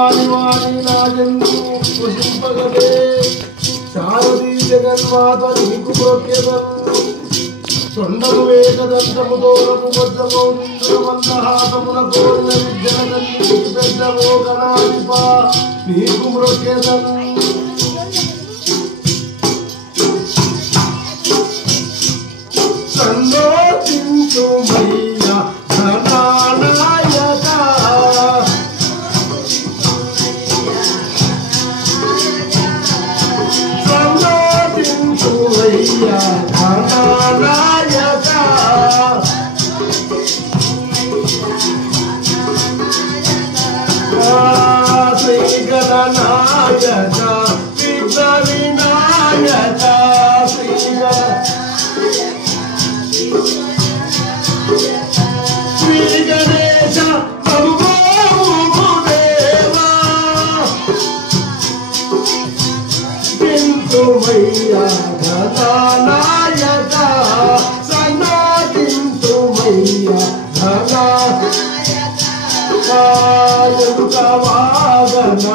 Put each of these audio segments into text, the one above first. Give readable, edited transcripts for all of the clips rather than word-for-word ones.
కాని వాణి నాజందు పుష్పగదే శారదీ జగన్మాత నీకు మొక్కెదను తొండము వేకదంతముతో వజ్రమో మందహాసమున కోరిన విద్యలన్నీ పెద్దమో గణాధిప నీకు మొక్కెదను సంతోషించుమయ్యా ఘనానాయక సంతోషించుమయ్యా ఘనానాయక శ్రీ గణనాయక విఘ్న వినాయక శ్రీ గణేశ ప్రభుదేవా కింతుమయ్యా ఘనానాయక సన్నాకింతుమయ్యా ఘనాయక వాగన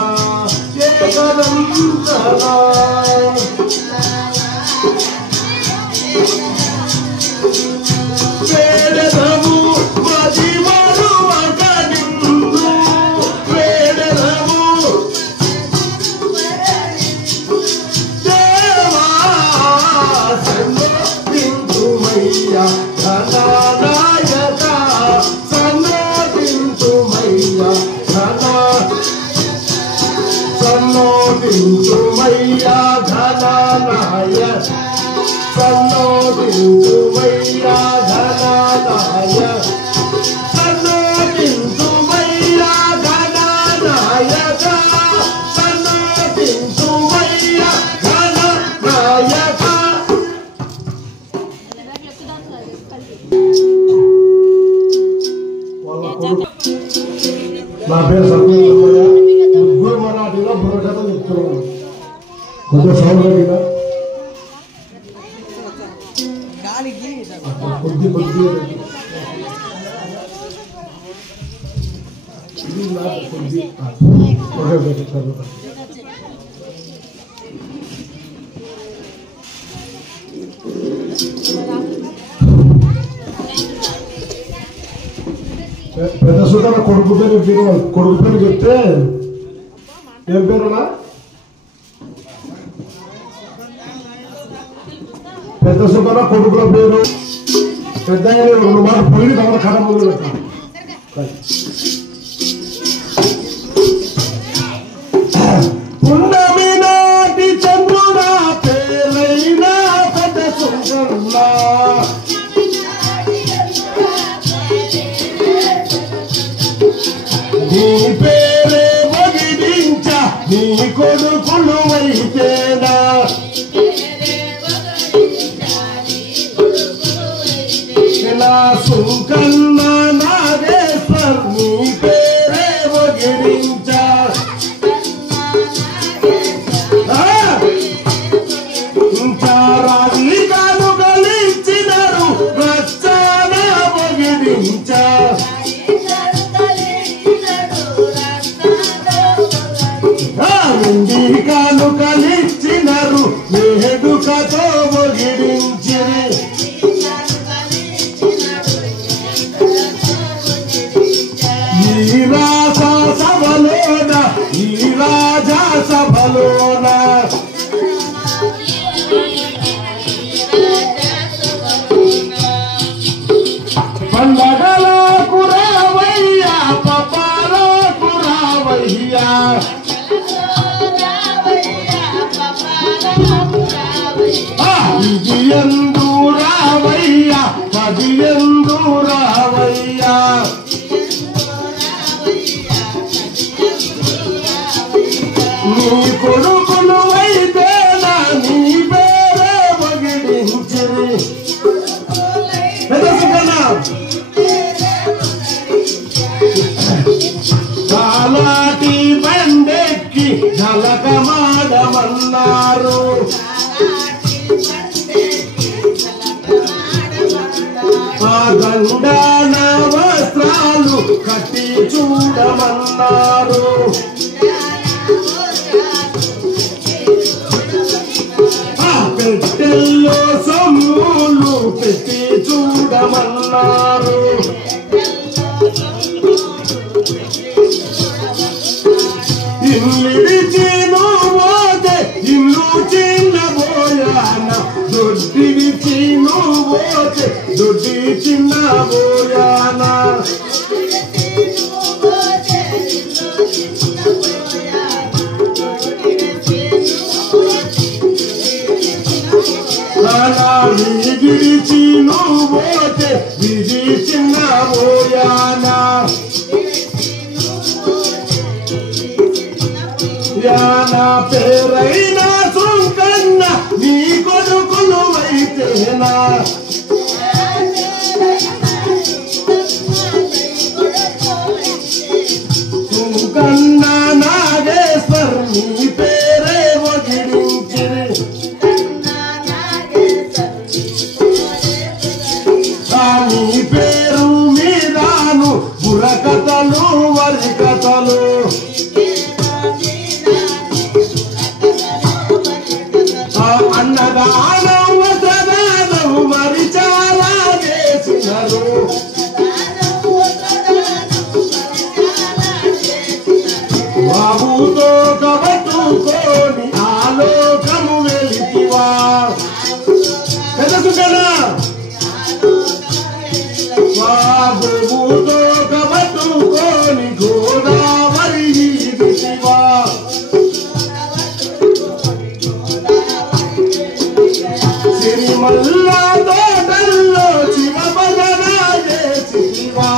ఏకదంతనా వేడదము మదిమరువక నిన్ను వేడదము దేవా సన్నోతింతుమయ్యా ఘనానాయక సన్నోతింతుమయ్యా సన్నోతింతుమయ్యా ఘనానాయక సన్నోతింతుమయ్యా ఘనానాయక సన్నోతింతుమయ్యా ఘనానాయక సన్నోతింతుమయ్యా ఘనానాయక నా పేరు సత్యనారాయణ ముగ్గురు మరాఠీలో బుర్రకథ చెప్తున్నాను కొంచెం సౌండ్ అడిగినా కొద్ది కొద్ది పెద్ద సుధర కొడుకు పేరు కొడుకు పేరు చెప్తే ఏం పేరునా పెద్ద సుధర కొడుకుల పేరు పెద్ద రెండు మాట పొయ్యి తమ కథ మొదలు పెట్టాలి పున్నమి నాటి చంద్రుడా పేరైనా పెద్ద సుందరులా నీ పేరే వగిడించ నీ కొడుకులు అయితేనా నా సుకన్న నాగేశ్వర్ నీ పేరే వగిడించ రాజీకాలు గలించినారు రచ్చన వగిడించ కాలు కలిచ్చినారు వేడుకతో వగిడించి ఈ రాజా సభలోన ఈ రాజా సభలోన పండగలకు రావయ్యా పపాలకు రావయ్యా విజయందు రావయ్యా పదియందు రావయ్యా నీ కొడుకులు అయితేనా నీ పేరే వగిడించి కాలాటి బండెక్కి జలకమాడమన్నారు ఆ గండాన వస్త్రాలు కట్టి చూడమన్నారు ఎత్తి చూడమన్నారు. ఇల్లిడిచి నువ్వోతే ఇల్లు చిన్నబోయాన, దొడ్డిడిచి నువ్వోతే దొడ్డి చిన్నబోయాన. విడిచి నువ్వోతే విధి చిన్నబోయానా. యానా పేరైన సుంకన్న నీ కొడుకులు అయితేనా, సుంకన్న నాగేశ్వర్ నీ పేరే వదిలించిరి. నీ పేరు మీదాను బుర్రకథలు వరి కథలు, అన్నదానం వసదానం మరి చాలా చేసినారు. బాబుతో కబట్టుకోని ఆలోకము వెలితివా కదా. బాబుతో కబట్టుకోని గోదావరి దివా, సిరిమల్లా తోటల్లో శివ భజన చేసివా.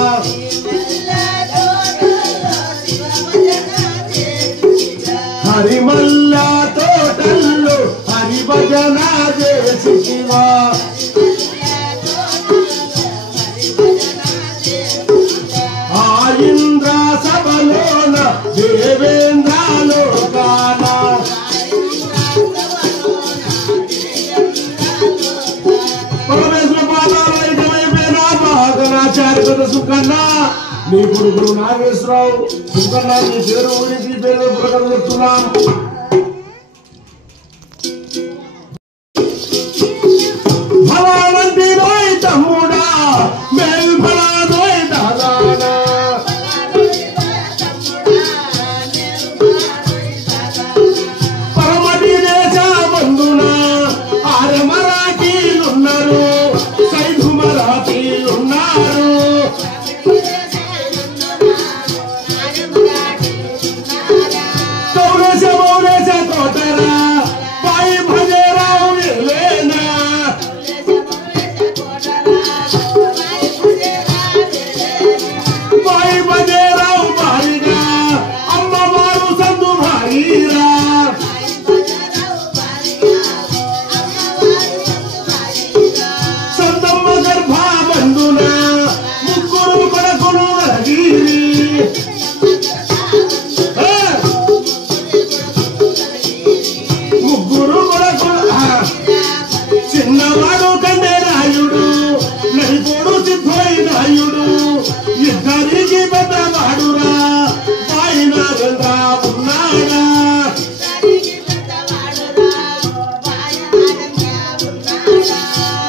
హరిమల్లా తోటల్లో హరి భజన చేసివా. ఇంద్ర సభలోన దేవేంద్రలోకాన, పరమేశ్వర పాదాలు ఐక్యమైపోయిన మహాగణాచార్య సుకన్న నీ కొడుకులు నాగేశ్వరరావు. సుకన్న నీ పేరు ఊరికి పేరు ప్రకటన చెప్తున్నాం. ఫలానంటి నోయ్ తమ్ముడా మేల్ ఫలా నోయ్ దాదానా, పరమటి దేశ బంధున ఆర్య మరాఠీలున్నారు, సైధు మరాఠీలున్నారు. కౌరేశ మౌరేశ తోటరా పాయి భజేరావు లేనా, పాయి భజేరావు భారీగా అమ్మవారు సందు భారీరా. సంతమ్మ గర్భ బంధున ముగ్గురు కొడుకులు అడిగిరి. ముగ్గురు కొడుకులు చిన్నవాడు కండే రాయుడు, నైపుడు సిద్ధోయి నాయుడు, ఇద్దరికి పెద్దవాడురా పాయి నాగేంద్ర ఉన్నాడా.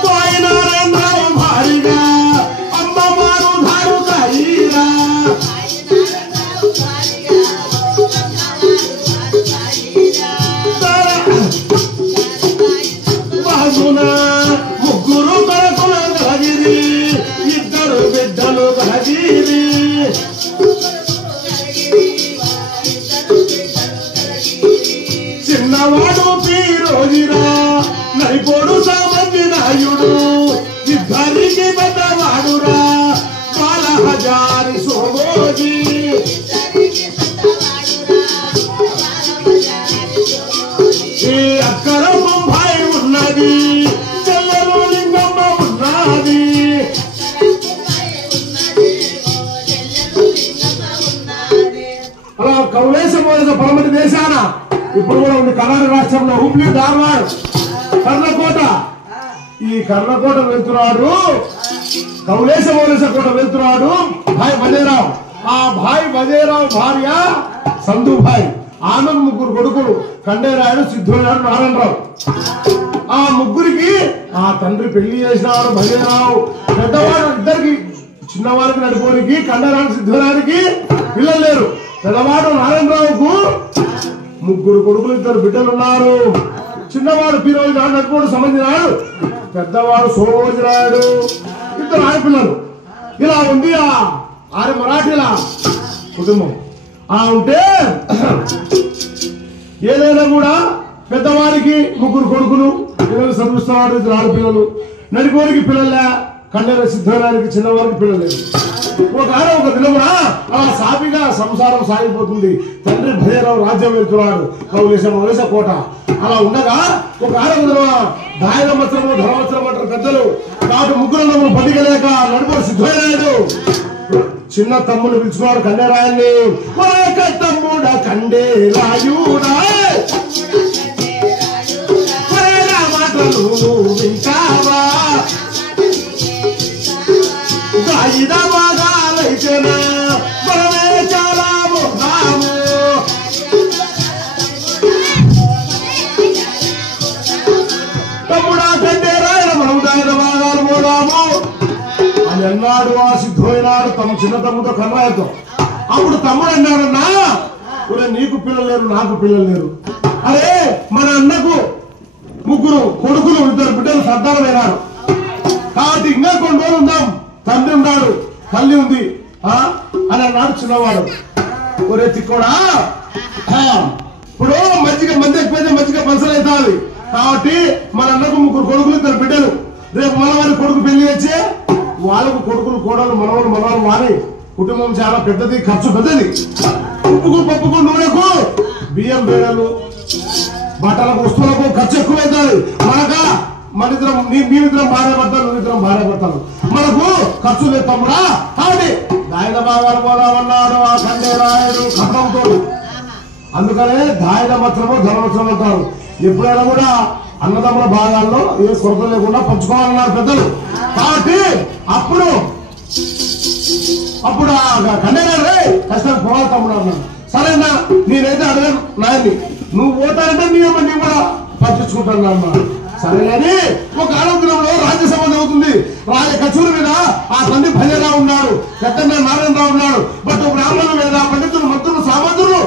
పాయి నాగేంద్రరావు భారీగా అమ్మవారు ధారు కాయిరా. బాగున ముగ్గురు కొడుకులు కలిగిరి, ఇద్దరు బిడ్డలు కలిగిరి. చిన్నవాడు పీరోజిరా, నైపోడు సామంతి నాయుడు, ఇద్దరికి పెద్దవాడురా బాల హజారి సోమోజీ. ఈ అక్కర ముంబాయి ఉన్నది, చెల్లెలు లింగమ్మ ఉన్నది. అలా కౌలేశ మోలేశ పరమటి దేశాన ఇప్పుడు కూడా ఉంది కర్ణాటక రాష్ట్రంలో హుబ్లీ ధార్వాడ్ కర్ణకోట. ఈ కర్ణకోట వెళ్తున్నాడు, కౌలేశ మౌలేశ కోట వెళ్తున్నాడు భాయ్ బజేరావు. ఆ భాయ్ బజేరావు భార్య సంధుభాయ్, ఆమె ముగ్గురు కొడుకులు కండేరాయుడు, సిద్ధోరాయుడు, నారాయణరావు. ఆ ముగ్గురికి ఆ తండ్రి పెళ్లి చేసినాడు భజనరావు. పెద్దవాడు ఇద్దరికి, చిన్నవారికి నడిపోనికి కండరానికి సిద్ధరానికి పిల్లలు లేరు. పెద్దవాడు నారాయణరావుకు ముగ్గురు కొడుకులు, ఇద్దరు బిడ్డలు ఉన్నారు. చిన్నవాడు పీరోజు నాడు నడిపోడు సంబంధించినాడు. పెద్దవాడు సోమోజరాయుడు, ఇద్దరు ఆడపిల్లలు. ఇలా ఉంది ఆ ఆర్య మరాఠీల కుటుంబం. ఉంటే ఏదైనా కూడా పెద్దవారికి ముగ్గురు కొడుకులు, పిల్లలు చదివిస్తున్నవాడు, ఇద్దరు ఆడపిల్లలు. నడిపోనికి పిల్లలే, కండర సిద్ధరానికి చిన్నవారికి పిల్లలు లేదు. ఒక దినమున అలా సాపిగా సంసారం సాగిపోతుంది. తండ్రి భజనరావు రాజ్యం వెళ్తున్నాడు, కౌలేశ కోట. అలా ఉండగా ఒక దాయనవత్సరము ధనవత్సరం అంటారు పెద్దలు. కాబట్టి ముగ్గురు బతికలేక నడుపు సిద్ధరాయుడు చిన్న తమ్ముడు పిలుచుకున్నాడు కండేరాయన్ని. తమ్ముడ కండేరాయుడా మాటలు వింటావా, బాగాలైతేనా మనమే చాలా ఉన్నాము. తమ్ముడా కండేరాయన మనం దాని బాగాలు పోదాము అని అన్నాడు. ఆ సిద్ధమైనాడు తమ చిన్న తమ్ముతో కన్నయ్యతో. అప్పుడు తమ్ముడు అన్నాడన్నా, నీకు పిల్లలు లేరు, నాకు పిల్లలు లేరు. అరే మన అన్నకు ముగ్గురు కొడుకులు, ఇద్దరు బిడ్డలు సంతానమైనారు. కాబట్టి ఇంకా కొన్ని రోజులు ఉందాం, తండ్రి ఉన్నాడు, తల్లి ఉంది అని అన్నాడు చిన్నవాడు. ఒరే తిక్కోడా, ఇప్పుడు మంచిగా మంది ఎక్కువైతే మంచిగా పలసలు అవుతుంది. కాబట్టి మన అన్నకు ముగ్గురు కొడుకులు, ఇద్దరు బిడ్డలు. రేపు మన వారి కొడుకు పెళ్లి వచ్చి వాళ్ళకు కొడుకులు, కోడలు, మనవాళ్ళు వారి కుటుంబం చాలా పెద్దది, ఖర్చు పెద్దది. ఉప్పుకు, పప్పుకు, నూనెకు, బియ్యం బేడలు, బట్టలకు, వస్తువులకు ఖర్చు ఎక్కువైతుంది. మనిద్దరం మీరిద్దరం భార్య భర్తలు, నువ్విద్దరం భార్య భర్తలు, మనకు ఖర్చు లేదు తమ్ముడా. కాబట్టి దాయన భాగాలు పోదామన్నాడు ఆ కండేరాయుడు కథంతో. అందుకనే దాయన మాత్రము ధనవత్సరం అంటారు. ఎప్పుడైనా కూడా అన్నదమ్ముల భాగాల్లో ఏ కొరత లేకుండా పంచుకోవాలన్నారు పెద్దలు. కాబట్టి అప్పుడు కండేరాయుడు కష్టానికి పోవాలి తమ్ముడు అన్నాడు. సరేనా, నేనైతే అడగను నాయన్ని, నువ్వు పోతానంటే నీ కూడా పంచుకుంటాను అమ్మా. సరే కానీ ఒక ఆరోగ్యంలో రాజ్యసభ జరుగుతుంది. రాజ కచూరు మీద ఆ తండ్రి భజనరావు ఉన్నాడు, పెద్దన్న నారాయణరావు ఉన్నాడు. బట్ బ్రాహ్మణుల మీద పండితులు, మంత్రులు, సామంతులు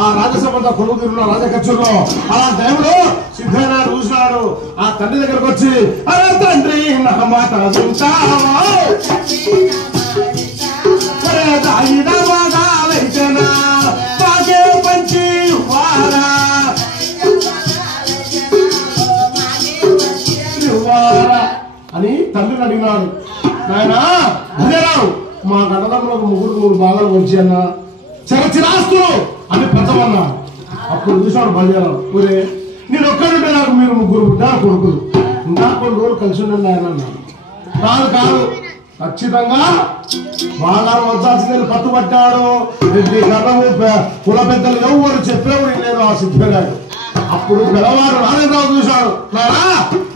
ఆ రాజ్యసభ కొనుగోలు తిరుగున్నారు రాజ కచూరులో. అలా టైంలో సిద్ధనారాయణ చూసినాడు. ఆ తండ్రి దగ్గరకు వచ్చి, అరే తండ్రి నా మాట వింటావా, పంచి వారా అని తండ్రిని అడిగినాడు. నాయన భజనరావు, మా గణతంలోకి మూడు భాగాలు వచ్చి అన్న చిరాస్తులు అని పెంచమన్నా. అప్పుడు చూసాడు భజనరావు, ఊరే నేను ఒక్కడుంటే నాకు మీరు ముగ్గురు కొడుకులు, ఇంకా కొన్ని రోజులు కలిసి ఉండండి ఆయన అన్నాడు. కాదు, ఖచ్చితంగా భాగాలు వచ్చాల్సిందని పట్టుబట్టాడు. రెడ్డి గర్రము కుల పెద్దలు ఎవరు చెప్పేవాడు లేదు ఆ సిద్ధిగాడు. అప్పుడు పిల్లవాడు నారాయణరావు చూశాడు, నారా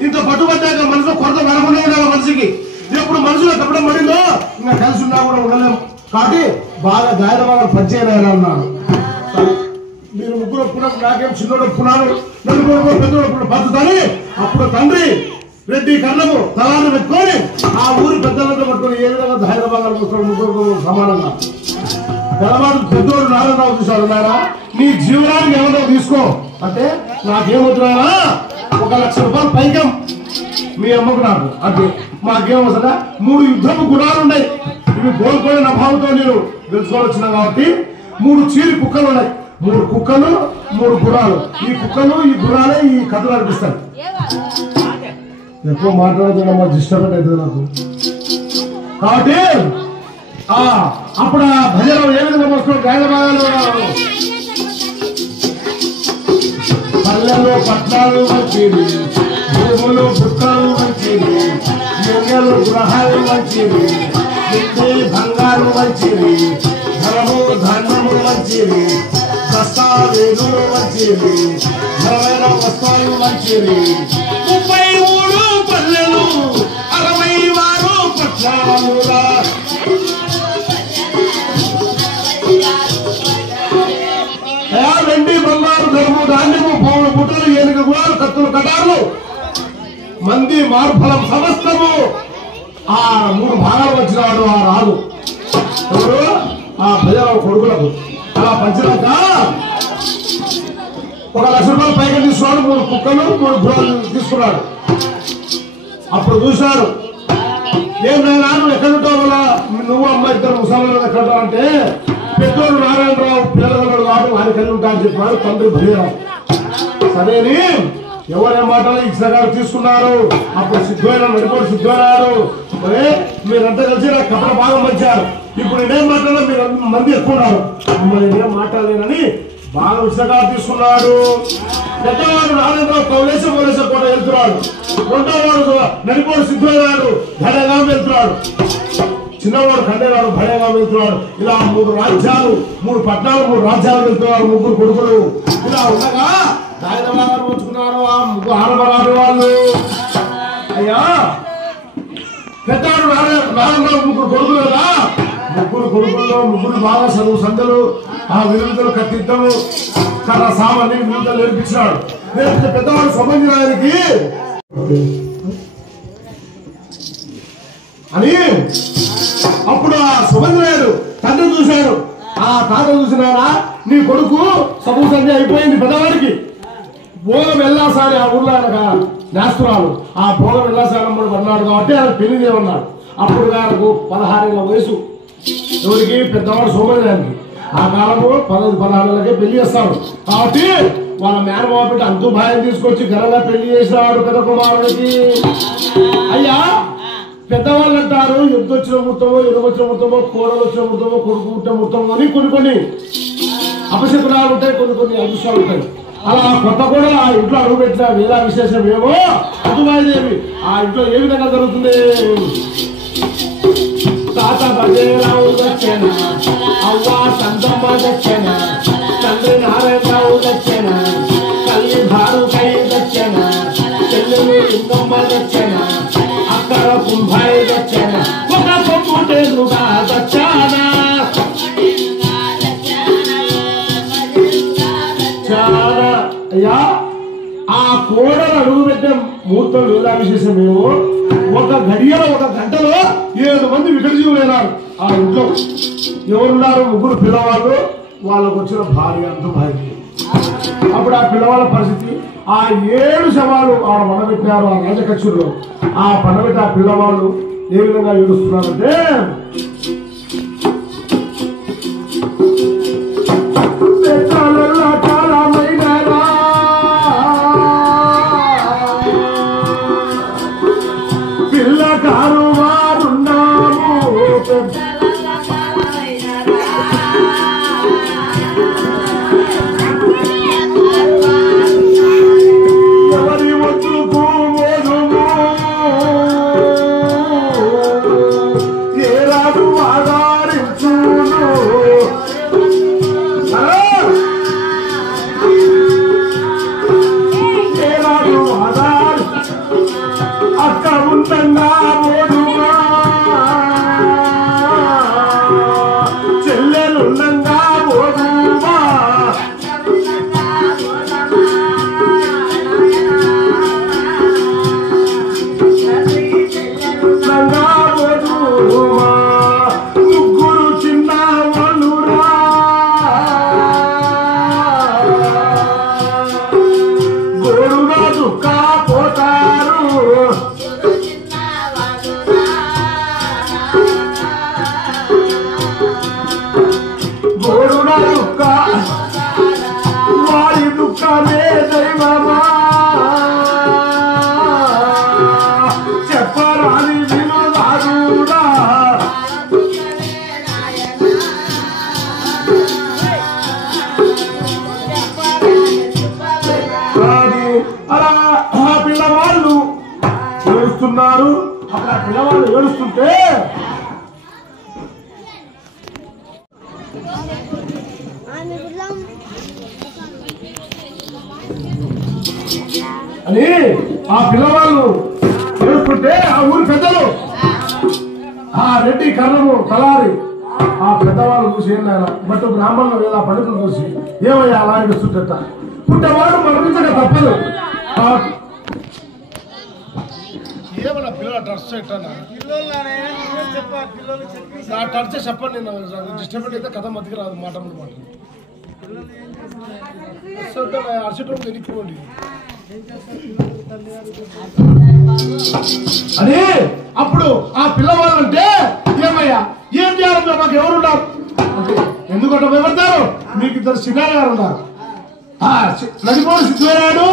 ఇంత పట్టుబట్టాక మనసులో కొరత కనకుండా ఉండాలి. మనిషికి ఎప్పుడు మనసులో కప్పడం పడిందో ఇంకా కలిసి ఉన్నా కూడా ఉండలేము. కాబట్టి బాగా దాయన భాగాలు పనిచేయాలని అన్నాడు. మీరు ముగ్గురు ఒప్పుకున్నారు, నాకేం చిన్నోడు ఒప్పుకున్నాడు, నలుగురు పెద్దోడు బతుకుతాని. అప్పుడు తండ్రి రెడ్డి కర్ణము తలాన్ని పెట్టుకొని ఆ ఊరి పెద్దలంతా పట్టుకొని ఏ విధంగా దాయన భాగాలు వస్తాడు ముగ్గురు సమానంగా. పిల్లవాడు పెద్దోడు నారాయణరావు చూశాడు, నారా నీ జీవనానికి ఏమన్నా తీసుకో అంటే నాకేమవుతున్నాయా, 1 లక్ష రూపాయలు పైకం మీ అమ్మకు నాకు అంటే మాకేమవుతుందా. 3 యుద్ధపు గుణాలు ఉన్నాయి. ఇవి కోల్పోయిన అభావంతో నేను తెలుసుకోవచ్చున్నా. కాబట్టి 3 చీరి కుక్కలు ఉన్నాయి. 3 కుక్కలు, 3 గుణాలు. ఈ కుక్కలు, ఈ గుణాలే ఈ కథలు అనిపిస్తాయి. ఎక్కువ మాట్లాడుతున్నా మా డిస్టర్బెంట్ అవుతుంది నాకు. కాబట్టి అప్పుడు ఆ భజనరావు ఏ విధంగా వస్తున్నాడు, గాయన భాగాలు పల్లెలు పట్నాలు మంచిది, భూములు పుట్టలు మంచిది, లింగలు గృహాలు మంచిది, బంగారు మంచిది, ధనము ధాన్యము మంచిది, దస్తావేజులు మంచిది, ఘనమైన వస్త్రాలు మంచిది. 33 పల్లెలు 66 పట్నాలుగా వెండి బంగారు ధనము ధాన్యము భూములు పుట్టలు ఏనుగు గుణాలు కత్తులు కటార్లు మంది మార్ఫలం సమస్తము ఆ 3 భాగాలు వచ్చినాడు ఆ రాజు. ఎవరు? ఆ ప్రజల కొడుకులకు. అలా పంచినాక 1 లక్ష రూపాయలు పైగా తీసుకున్నాడు. 3 కుక్కలు 3 గుర్రాలు తీసుకున్నాడు. అప్పుడు చూశాడు, ఏం నాయనా నువ్వు ఎక్కడ ఉంటావు? నువ్వు అమ్మ ఇద్దరు ముసలి ఎక్కడ ఉంటావు అంటే, పెద్దోడు నారాయణరావు పిల్లలు కాదు ఆయన కలిగి ఉంటా అని చెప్పాడు తండ్రి భయరావు. సరేని ఎవరేం మాటలు ఇచ్చిన తీసుకున్నారు. అప్పుడు సిద్ధమైన నడిపోడు సిద్ధమైనాడు. మరి మీరంతా కలిసి నాకు కపట బాగా మంచారు. ఇప్పుడు నేనేం మాట్లాడినా మీరు మంది ఎక్కువ ఉన్నారు, మిమ్మల్ని నేనేం మాట్లాడలేనని బాగా విషయంగా తీసుకున్నాడు. పెద్దవాడు నారాయణరావు కౌలేశం కూడా వెళ్తున్నాడు. 2వ వాడు నడిపోడు సిద్ధమైనాడు, ఘనంగా వెళ్తున్నాడు. చిన్నవాడు కండేవాడు భయంగా వెళ్తున్నాడు. ఇలా 3 రాజ్యాలు 3 పట్టణాలు 3 రాజ్యాలు వెళ్తున్నారు 3 కొడుకులు. ఇలా ఉండగా రాజధాని వచ్చుకున్నారు ఆ 3 ఆడబరాడు వాళ్ళు. అయ్యా పెద్దవాడు నారాయణరావు 3 కొడుకులు కదా, 3 కొడుకుల్లో 3 బాగా చదువు సందలు ఆ విలువలు కత్తిద్దము కర్ర సామాన్ని విలువలు నేర్పించినాడు. నేర్పించే పెద్దవాడు సంబంధించడానికి అని అప్పుడు ఆ సుభద్రాయుడు తండ్రి చూశాడు. ఆ తాత చూసినారా, నీ కొడుకు చదువు సంధ్య అయిపోయింది, పెద్దవాడికి భోగం వెళ్ళాసారి ఆ ఊర్లో ఆయన నేస్తున్నారు. ఆ భోగం వెళ్ళాసారమ్మడు అన్నాడు కాబట్టి ఆయన పెళ్లి చేయమన్నాడు. అప్పుడు ఆయనకు 16 ఏళ్ల వయసు. ఎవరికి? పెద్దవాడు సోమరానికి. ఆ కాలంలో 15-16 ఏళ్ళకే పెళ్లి చేస్తారు కాబట్టి వాళ్ళ మేనమావ పెట్టి అంతు భాయం తీసుకొచ్చి ఘనంగా పెళ్లి చేసినాడు పెద్ద కుమారుడికి. అయ్యా పెద్దవాళ్ళు అంటారు ఎద్దొచ్చిన ముహూర్తమో ఎరుగొచ్చిన ముహూర్తమో కోడలు వచ్చిన ముహూర్తమో కొడుకు పుట్టిన ముహూర్తమో అని కొన్ని అపశకునాలు ఉంటాయి, కొన్ని అదృష్టాలు ఉంటాయి. అలా కొత్త కూడా ఆ ఇంట్లో అడుగుపెట్టిన వేళ విశేషం ఏమో అదుమాదేవి ఆ ఇంట్లో ఏ విధంగా జరుగుతుంది. తాత బజేరావు దచ్చేనా, అవ్వ సంతమ్మ దచ్చేనా, తండ్రి నారాయణరావు దచ్చేనా, తల్లి భారుకై దచ్చేనా, చెల్లెలు ఇంగమ్మ దచ్చేనా, అక్కడ కుంభాయి దచ్చేనా, ఒక పొమ్ముటేరుగా దచ్చానా. అయ్యా ఆ కోడలు అడుగు పెట్టే ముహూర్తం వేళ విశేషమేమో 1 గడియలో 1 గంటలో 7 మంది వికటజీవులైనారు ఆ ఇంట్లో. ఎవరున్నారు? 3 పిల్లవాళ్ళు, వాళ్ళకు వచ్చిన భార్య అంత భార్య. అప్పుడు ఆ పిల్లవాళ్ళ పరిస్థితి ఆ 7 శవాలు ఆడ పండబెట్టారు ఆ రాజకక్షుల్లో. ఆ పండబెట్టి ఆ పిల్లవాళ్ళు ఏ విధంగా ఏడుస్తున్నారంటే, అప్పుడు ఆ పిల్లవాళ్ళు ఏడుస్తుంటే అని ఆ పిల్లవాళ్ళు ఏడుస్తుంటే ఆ ఊరి పెద్దలు ఆ రెడ్డి కర్రము తలారి ఆ పెద్దవాళ్ళు చూసి ఏమైనా బట్ బ్రాహ్మణులు లేదా పండితులు చూసి ఏమయ్యా అలా ఏడుస్తుంట పుట్టవాడు మరణించక తప్పదు. ఏమన్నా పిల్లల టచ్ ఎట్టన్నా నా టచ్ చెప్పండి నేను డిస్టర్బెంట్ అయితే కథ మధ్యకి రాదు మాట మాట అర్చటం వెనుక్కోండి అని అప్పుడు ఆ పిల్లవాళ్ళంటే ఏమయ్యా ఏం చేయాలంటే మాకు ఎవరున్నారు ఎందుకంటే భయపడతారు మీకు ఇద్దరు సినారి గారు ఉన్నారు నడిపోడు సిద్ధరాడు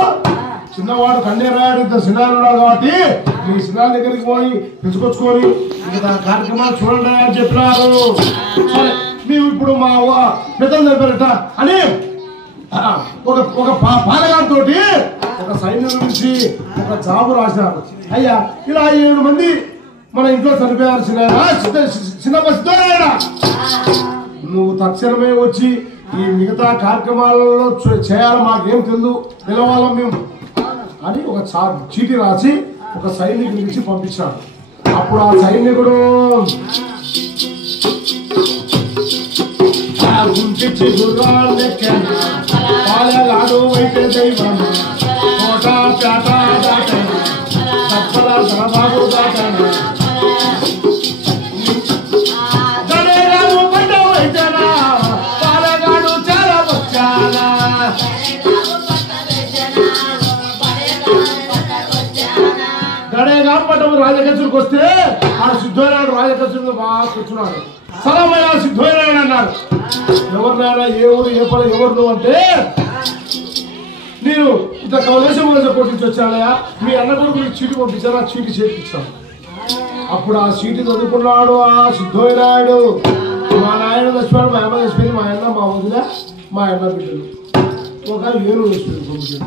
చిన్నవాడు కన్నేరాడు ఇద్దరు సినాలు ఉన్నారు కాబట్టి మీ సినాల దగ్గరికి పోయి పిలుచుకొచ్చుకొని ఇంకా కార్యక్రమాలు చూడండి అని చెప్పినారు సరే మేము ఇప్పుడు మా పెద్దలు చెప్పారట అని ఒక పాలగాంతో ఒక సైన్యం నుంచి ఒక జాబు రాశారు అయ్యా ఇలా 7 మంది మన ఇంట్లో చనిపోయారు చిన్నప్ప సిద్ధరాయడా నువ్వు తక్షణమే వచ్చి ఈ మిగతా కార్యక్రమాలలో చేయాలి మాకేం తెలుసు పిలవాలం మేము అని ఒక చీటీ రాసి ఒక సైనికుడి నుంచి పంపించాడు అప్పుడు ఆ సైనికుడు పాలగాడు అయితే దైవం కోట పేట దాటాను తప్పల సరబాబు దాటాను గడేగాడు పడ్డం అయితేనా పాలగాడు చాలా వచ్చానా గడేగా పడ్డం రాజకచ్చులకు వస్తే ఆ సిద్ధోరాడు రాజకచ్చులు బాగా కూర్చున్నాడు సరమయ్య సిద్ధోరాడు అన్నాడు ఎవరినైనా ఏ ఊరు ఏ పని ఎవరు నువ్వు అంటే నేను ఇంత కౌలేశం కొట్టించి వచ్చానయా మీ అన్న కొడుకు నీకు చీటి పంపించాను ఆ చీటి చేర్పించాను అప్పుడు ఆ చీటి చదువుకున్నాడు ఆ సిద్ధోరాడు మా నాయన చచ్చిపోయాడు మా అమ్మ చచ్చిపోయింది మా అన్న మా వదిన మా అన్న బిడ్డలు ఒక 7 చచ్చిపోయింది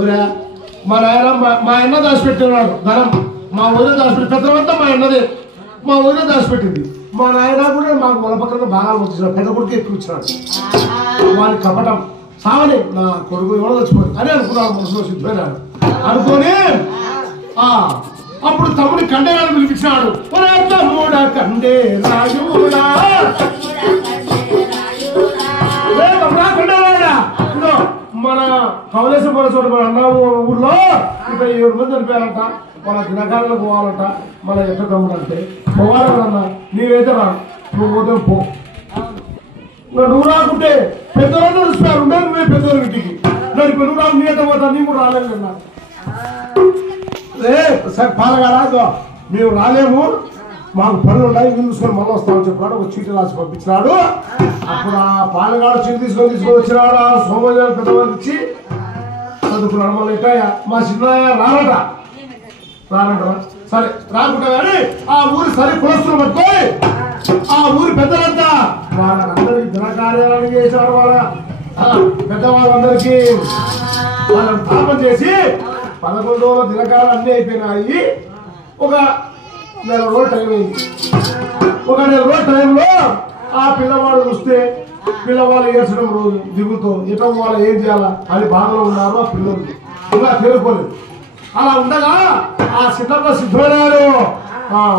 ఒరే మా నాయన మా అన్న దాచిపెట్టినాడు ధనం మా వదిన దాచిపెట్టి పెద్దలంతా మా అన్నదే మా వదిన దాచిపెట్టింది మా నాయన కూడా మాకు మొల పక్కన భాగాలు వచ్చేసాడు పెద్ద కొడుకు ఎక్కువ ఇచ్చినాడు వారి కపటం సావని నా కొడుకు ఎవరో చచ్చిపోయింది అని అనుకున్నాడు మనసులో సిద్ధమైనాడు అనుకొని అప్పుడు తమ్ముడి కండేరాడు పిలిపించినాడు తమ్ముడ కండే రాజుడా కండేరాడా మన కౌలేశం పడ చోట మన అన్న ఊర్లో ఇక 7 మంది చనిపోయారంట మన దినకాలలో పోవాలంట మన ఎట్ట తమ్ముడు అంటే పోవాలి కదన్నా నీవైతే రా నువ్వు పోతే పో నువ్వు రాకుంటే పెద్దవాళ్ళు చూసినారు ఉండేది నువ్వే పెద్దవాళ్ళ ఇంటికి నన్ను నువ్వు రాకు నీ ఎంత పోతా నీ కూడా రాలేదు అన్నా సరే పాలగాడా మేము రాలేము మాకు పనులు ఉన్నాయి వీళ్ళు చూసుకొని మళ్ళీ వస్తామని చెప్పాడు ఒక చీటీ రాసి పంపించినాడు అప్పుడు ఆ పాలగాడు చీటీ తీసుకొని వచ్చినాడు ఆ సోమవారం పెద్దవాళ్ళు ఇచ్చి చదువుకున్నాడు మళ్ళీ ఎక్కయ్యా మా చిన్నయ్య రారట సరే రాకుండా కానీ ఆ ఊరి సరి కులస్తులు పట్టుకొని ఆ ఊరి పెద్దలంతా వాళ్ళందరికీ దినకార్యాలను చేశాడు వాళ్ళ పెద్దవాళ్ళందరికీ వాళ్ళని తాపం చేసి 11 రోజుల దినకాలు అన్నీ అయిపోయినాయి ఒక 1 నెల రోజుల టైం అయింది ఒక 1 నెల రోజుల టైంలో ఆ పిల్లవాడు చూస్తే పిల్లవాళ్ళు ఏడ్చడం రోజు దిగుతో ఇటం వాళ్ళు ఏం చేయాలా అని బాధలో ఉన్నారు ఆ పిల్లలు ఇలా తెలుసుకోలేదు అలా ఉండగా ఆ సిద్ధంగా సిద్ధమైనాడు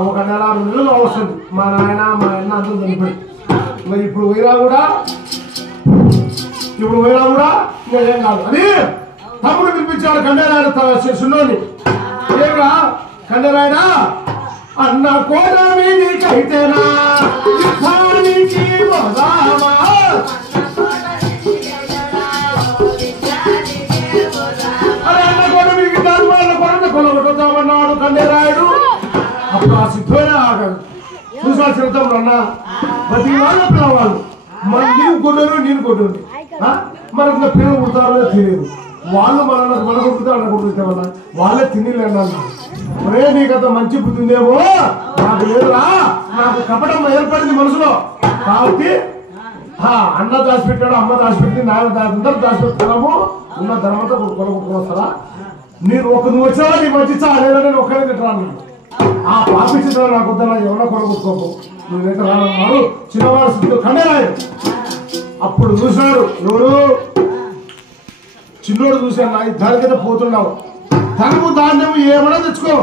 ఒక 1 నెల 2 నెలలు వస్తుంది మా నాయన మా అన్న అందరూ చనిపోయి మరి ఇప్పుడు పోయినా కూడా ఇంకా ఏం కాదు అని తమ్ముడు పిలిపించాడు కండేరాయుడు చిన్నోని ఏమిరా కండేరాయుడా అన్న కోట మీదకైతేనా యుద్ధానికి పోదామా అరే అన్న కోట మీదకి కొనగొట్టుదామన్నాడు కండేరాయుడు అప్పుడు ఆ సిద్ధమైన చూసాల్సిన తమ్ముడు అన్న ప్రతి వాళ్ళు పిల్లవాళ్ళు మన నీవు కొట్టరు నేను కొట్టండి మనకు పిల్లలు పుడతారో తెలియదు వాళ్ళు మన కొడుకుతా అన్న కొడుకుతామన్నా వాళ్ళే తినలేదన్నా ఒరే నీకంత మంచి బుద్ధి ఉందేమో నాకు లేదురా నాకు కపటం ఏర్పడింది మనసులో కాబట్టి అన్న దాచిపెట్టాడు అమ్మ దాచిపెట్టింది నాన్న అందరూ దాచిపెట్టాము ఉన్న ధనమంతా కొనుక్కుంటూ వస్తారా నువ్వు వచ్చావా నీ మంచి లేదా నేను ఒక్కడే తిట్టరా అన్నాడు ఆ పాపించిన నాకు వద్దా ఎవరో కొనుక్కోకు నువ్వైతే రానన్నాడు చిన్నవాడు సిద్ధు కండేరాయుడు అప్పుడు చూసినాడు ఎవరు చిన్నోడు చూశాను నా దానికైతే పోతున్నావు ధనము ధాన్యము ఏమైనా తెచ్చుకో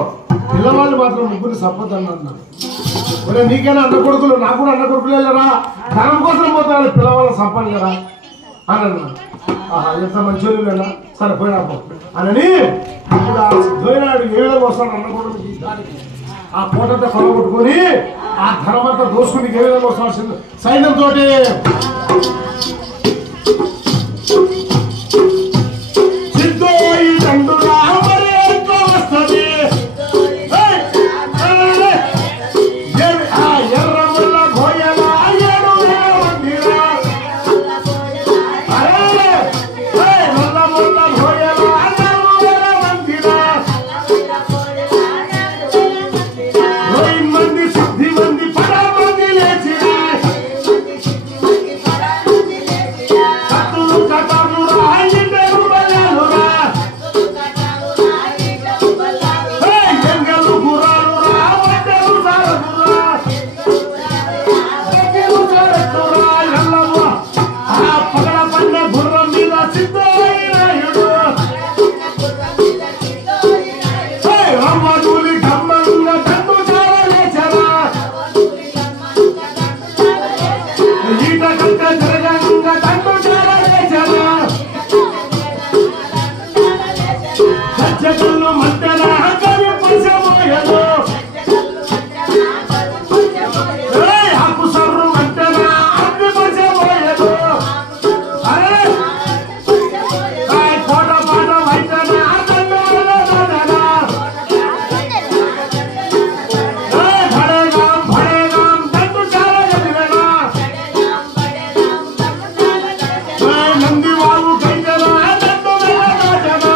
పిల్లవాళ్ళు మాత్రం ముగ్గురు సంపద అన్నాడు ఒరే నీకైనా అన్న కొడుకులు నాకు కూడా అన్న కొడుకులు వెళ్ళరా ధనం కోసం పోతాను పిల్లవాళ్ళ సంపద కదా అని అన్నాడు ఎంత మంచి లేదా సరే పోయినా అని ఇప్పుడు ఆ సిద్ధోయినాడు ఏ విధంగా వస్తాడు అన్నకూడదు యుద్ధానికి. ఆ కోటంతా కొనగొట్టుకొని ఆ ధనమంతా దోసుకుని ఏ విధంగా వస్తాడు సైన్యంతో. సిద్ధోయి తండ్రులా మరి ఎట్లా వస్తుంది ఎర్రముల గోయల 7,000 మందిరా నల్లముల గోయల 4,000 మందిరా 20 మంది సిద్ధి మంది 10 మంది లేచిరా కత్తులు కటార్లు రాయిటెలు బల్లాలురా ఎంగలు గుర్రాలు రా వడ్డెలు సారదురా పగల పడిన గుర్రం మీద సిద్ధోయినాయుడు అమ్మూలి గమ్మంగా దండు చాలేచరా ఈట కక్క జరగంగా దండు చాలేచరా సత్యకల్లు మధ్యన కవి పసమోయలు హక్కు సర్రు మధ్యన అగ్ని పసమోయలు కోట పాట వైద్యన భడేగాం దండు చాలగలివేనా నంది వాగు కైతన దండు వెళ్ళదాటనా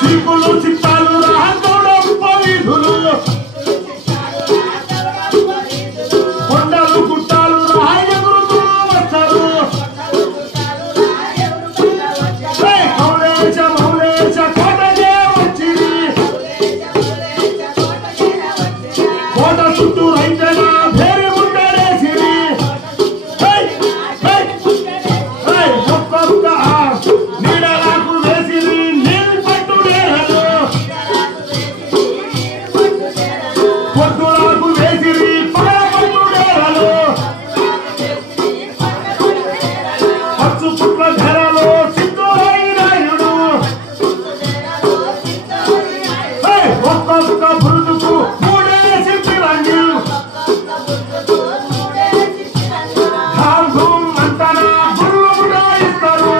సీకులు చిత్తాలు రాహతోడం పవిధులు కొండలు గుట్టాలు రాయగురుతూ వచ్చారు కౌలేశ మౌలేశ కోటకే వచ్చింది కోట చుట్టూ రైతన భేరి ముట్టడేసిరి ఒక్కొక్క నీడలకు వేసిరి నీళ్ళు పట్టుడేరలు పొద్దులకు వేసిరి పడ పట్టుడేరలు పచ్చు పుట్ల ధరలో సిద్ధోయినాయుడు ఒక్కొక్క బురుదుకు 3 సిద్ధిరంగి ధామ్ ధూమ్ అంతన గుళ్ళు ఉడాయిస్తారు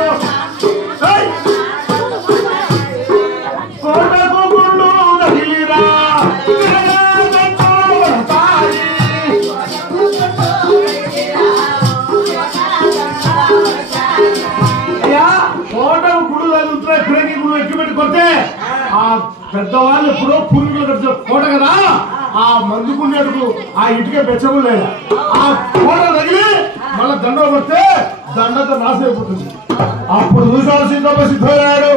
కోటకు గుళ్ళు తగిలిరా జగదంతాయి. అయ్యా కోటకు గుళ్ళు తగులుతున్నాయి పిల్లకి గుళ్ళు ఎక్కి పెట్టి కొడితే ఆ పెద్దవాళ్ళు ఎప్పుడో పూర్వీకులు కట్టిన కోట కదా ఆ మందుకునేందుకు ఆ ఇటుక పెంచడం లేదా ఆ కోట తగిలి మళ్ళీ దండ పడితే దండతో నాశనం అయిపోతుంది. అప్పుడు చూసాడు సిద్ధోయినాడు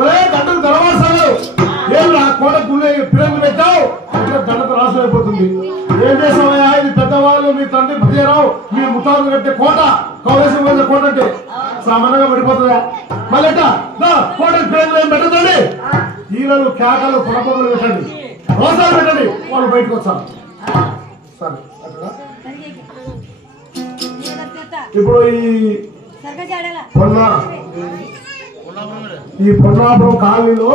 ఒరే దండకు ధనవాసాలు ఏం ఆ కోట గుళ్ళే పిల్లలు పెట్టావు అంటే దండతో నాశనం అయిపోతుంది. ఏం చేసామయ్యా ఇది పెద్దవాళ్ళు మీ తండ్రి భజరావు మీ ముత్తాలు కట్టే కోట కౌలేశం మీద కోట అంటే సామాన్యంగా పడిపోతుందా మళ్ళీ కోటకు పిల్లలు ఏం పెట్టదండి ఈలలు కేకలు పుడపలు పెట్టండి రోసాలు పెట్టండి వాళ్ళు బయటకు వచ్చారు. సరే అట్లా ఇప్పుడు ఈ పొన్నాపురం కాలనీలో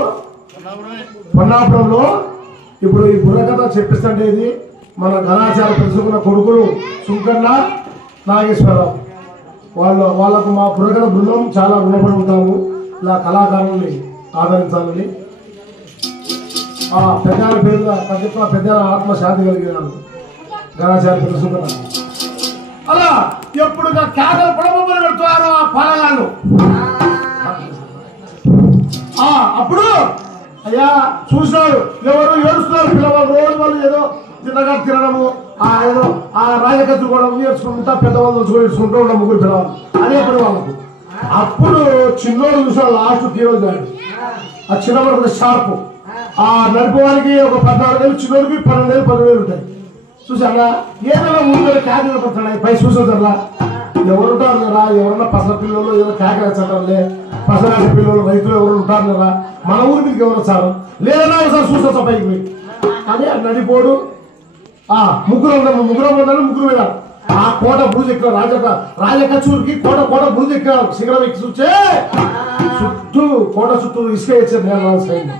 పొన్నాపురంలో ఇప్పుడు ఈ బుర్రకథ చెప్పిస్తుంటే ఇది మన ఘనాచారం తెలుసుకున్న కొడుకులు సుంకన్న నాగేశ్వరరావు వాళ్ళకు మా బుర్రకథ బృందం చాలా రుణపడి ఉంటాము. ఇలా కళాకారుల్ని ఆదరించాలని పెద్దాల పేరు పెద్దాల ఆత్మశాంతి కలిగినాను ఘనాచారం తెలుసుకున్నా. అలా ఎప్పుడు కేకలు పొడబొమ్మలు పెడుతున్నారు ఆ పాలగాళ్ళు. అప్పుడు అయ్యా చూసినాడు ఎవరు ఏడుస్తున్నారు పిల్లవాళ్ళు రోజు వాళ్ళు ఏదో చిన్నగా తినడము ఏదో ఆ రాజకత్తులు కూడా నేర్చుకుంటా పెద్దవాళ్ళు నేర్చుకుంటూ ఉన్న ముగ్గురు పిల్లవాళ్ళు అదే పని వాళ్ళకు. అప్పుడు చిన్నోడు చూసాడు లాస్ట్ హీరోజు గారు ఆ చిన్నవాడు షార్ప్ ఆ నడిపోవానికి ఒక 14,000 చిన్నోడికి 12,000 10,000 ఉంటాయి. చూసారా ఏదైనా ఊళ్ళో క్యాకలు పడుతున్నాయి పై చూసేదల్లా ఎవరుంటారు కదా ఎవరన్నా పసల పిల్లలు ఏదో కేకలేచంటారులే పసరాసి పిల్లలు రైతులు ఎవరు ఉంటారు కదా మన ఊరి మీదకి ఎవరు వచ్చారు లేదన్నా ఒకసారి చూసొచ్చా పైకి పోయి అదే నడిపోడు ముగ్గురు ఉన్నారు ముగ్గురు మీద ఆ కోట బురుజు ఎక్కిన రాజకచ్చూరికి కోట బురుజు ఎక్కినారు. శిఖరం ఎక్కి చూచే చుట్టూ కోట చుట్టూ ఇసుక ఇచ్చారు సైన్యం.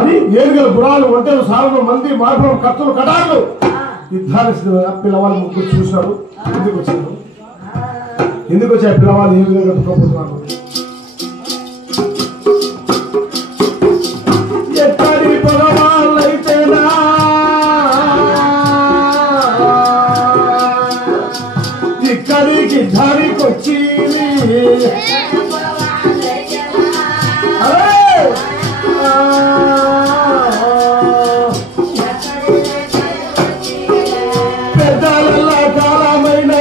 అని ఏడుగల గురాలు, ఒంటెలు, సారలు, మంది, మార్పులు, కత్తులు, కటార్లు యుద్ధానికి పిల్లవాళ్ళు ముగ్గురు చూశారు. ఎందుకు వచ్చారు? ఎందుకు వచ్చాయి పిల్లవాళ్ళు? ఏ విధంగా దుఃఖపోతున్నారు? ఎక్కడి పొగవాళ్ళైతేనా ఇక్కడికి దారికొచ్చి పెద్దల కాలమైన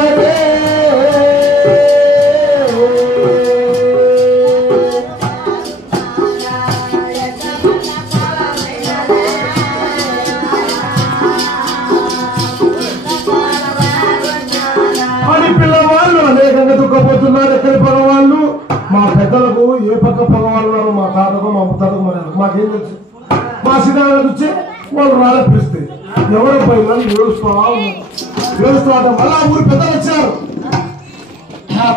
అని పిల్లవాళ్ళు అనేకంగా దుఃఖపోతున్నారు. ఎక్కడి పొగవాళ్ళు? మా పెద్దలకు ఏ పక్క పొగవాళ్ళు ఉన్నారు? మా తాతకు, మా ముత్తాతకు, మాకేం తెలుసు? మా సిద్ధాలు వచ్చి వాళ్ళు రాలే పిలిస్తే ఎవరో పైన ఏడుస్తూ ఉంటాం. మళ్ళా ఊరు పెద్దలు వచ్చారు.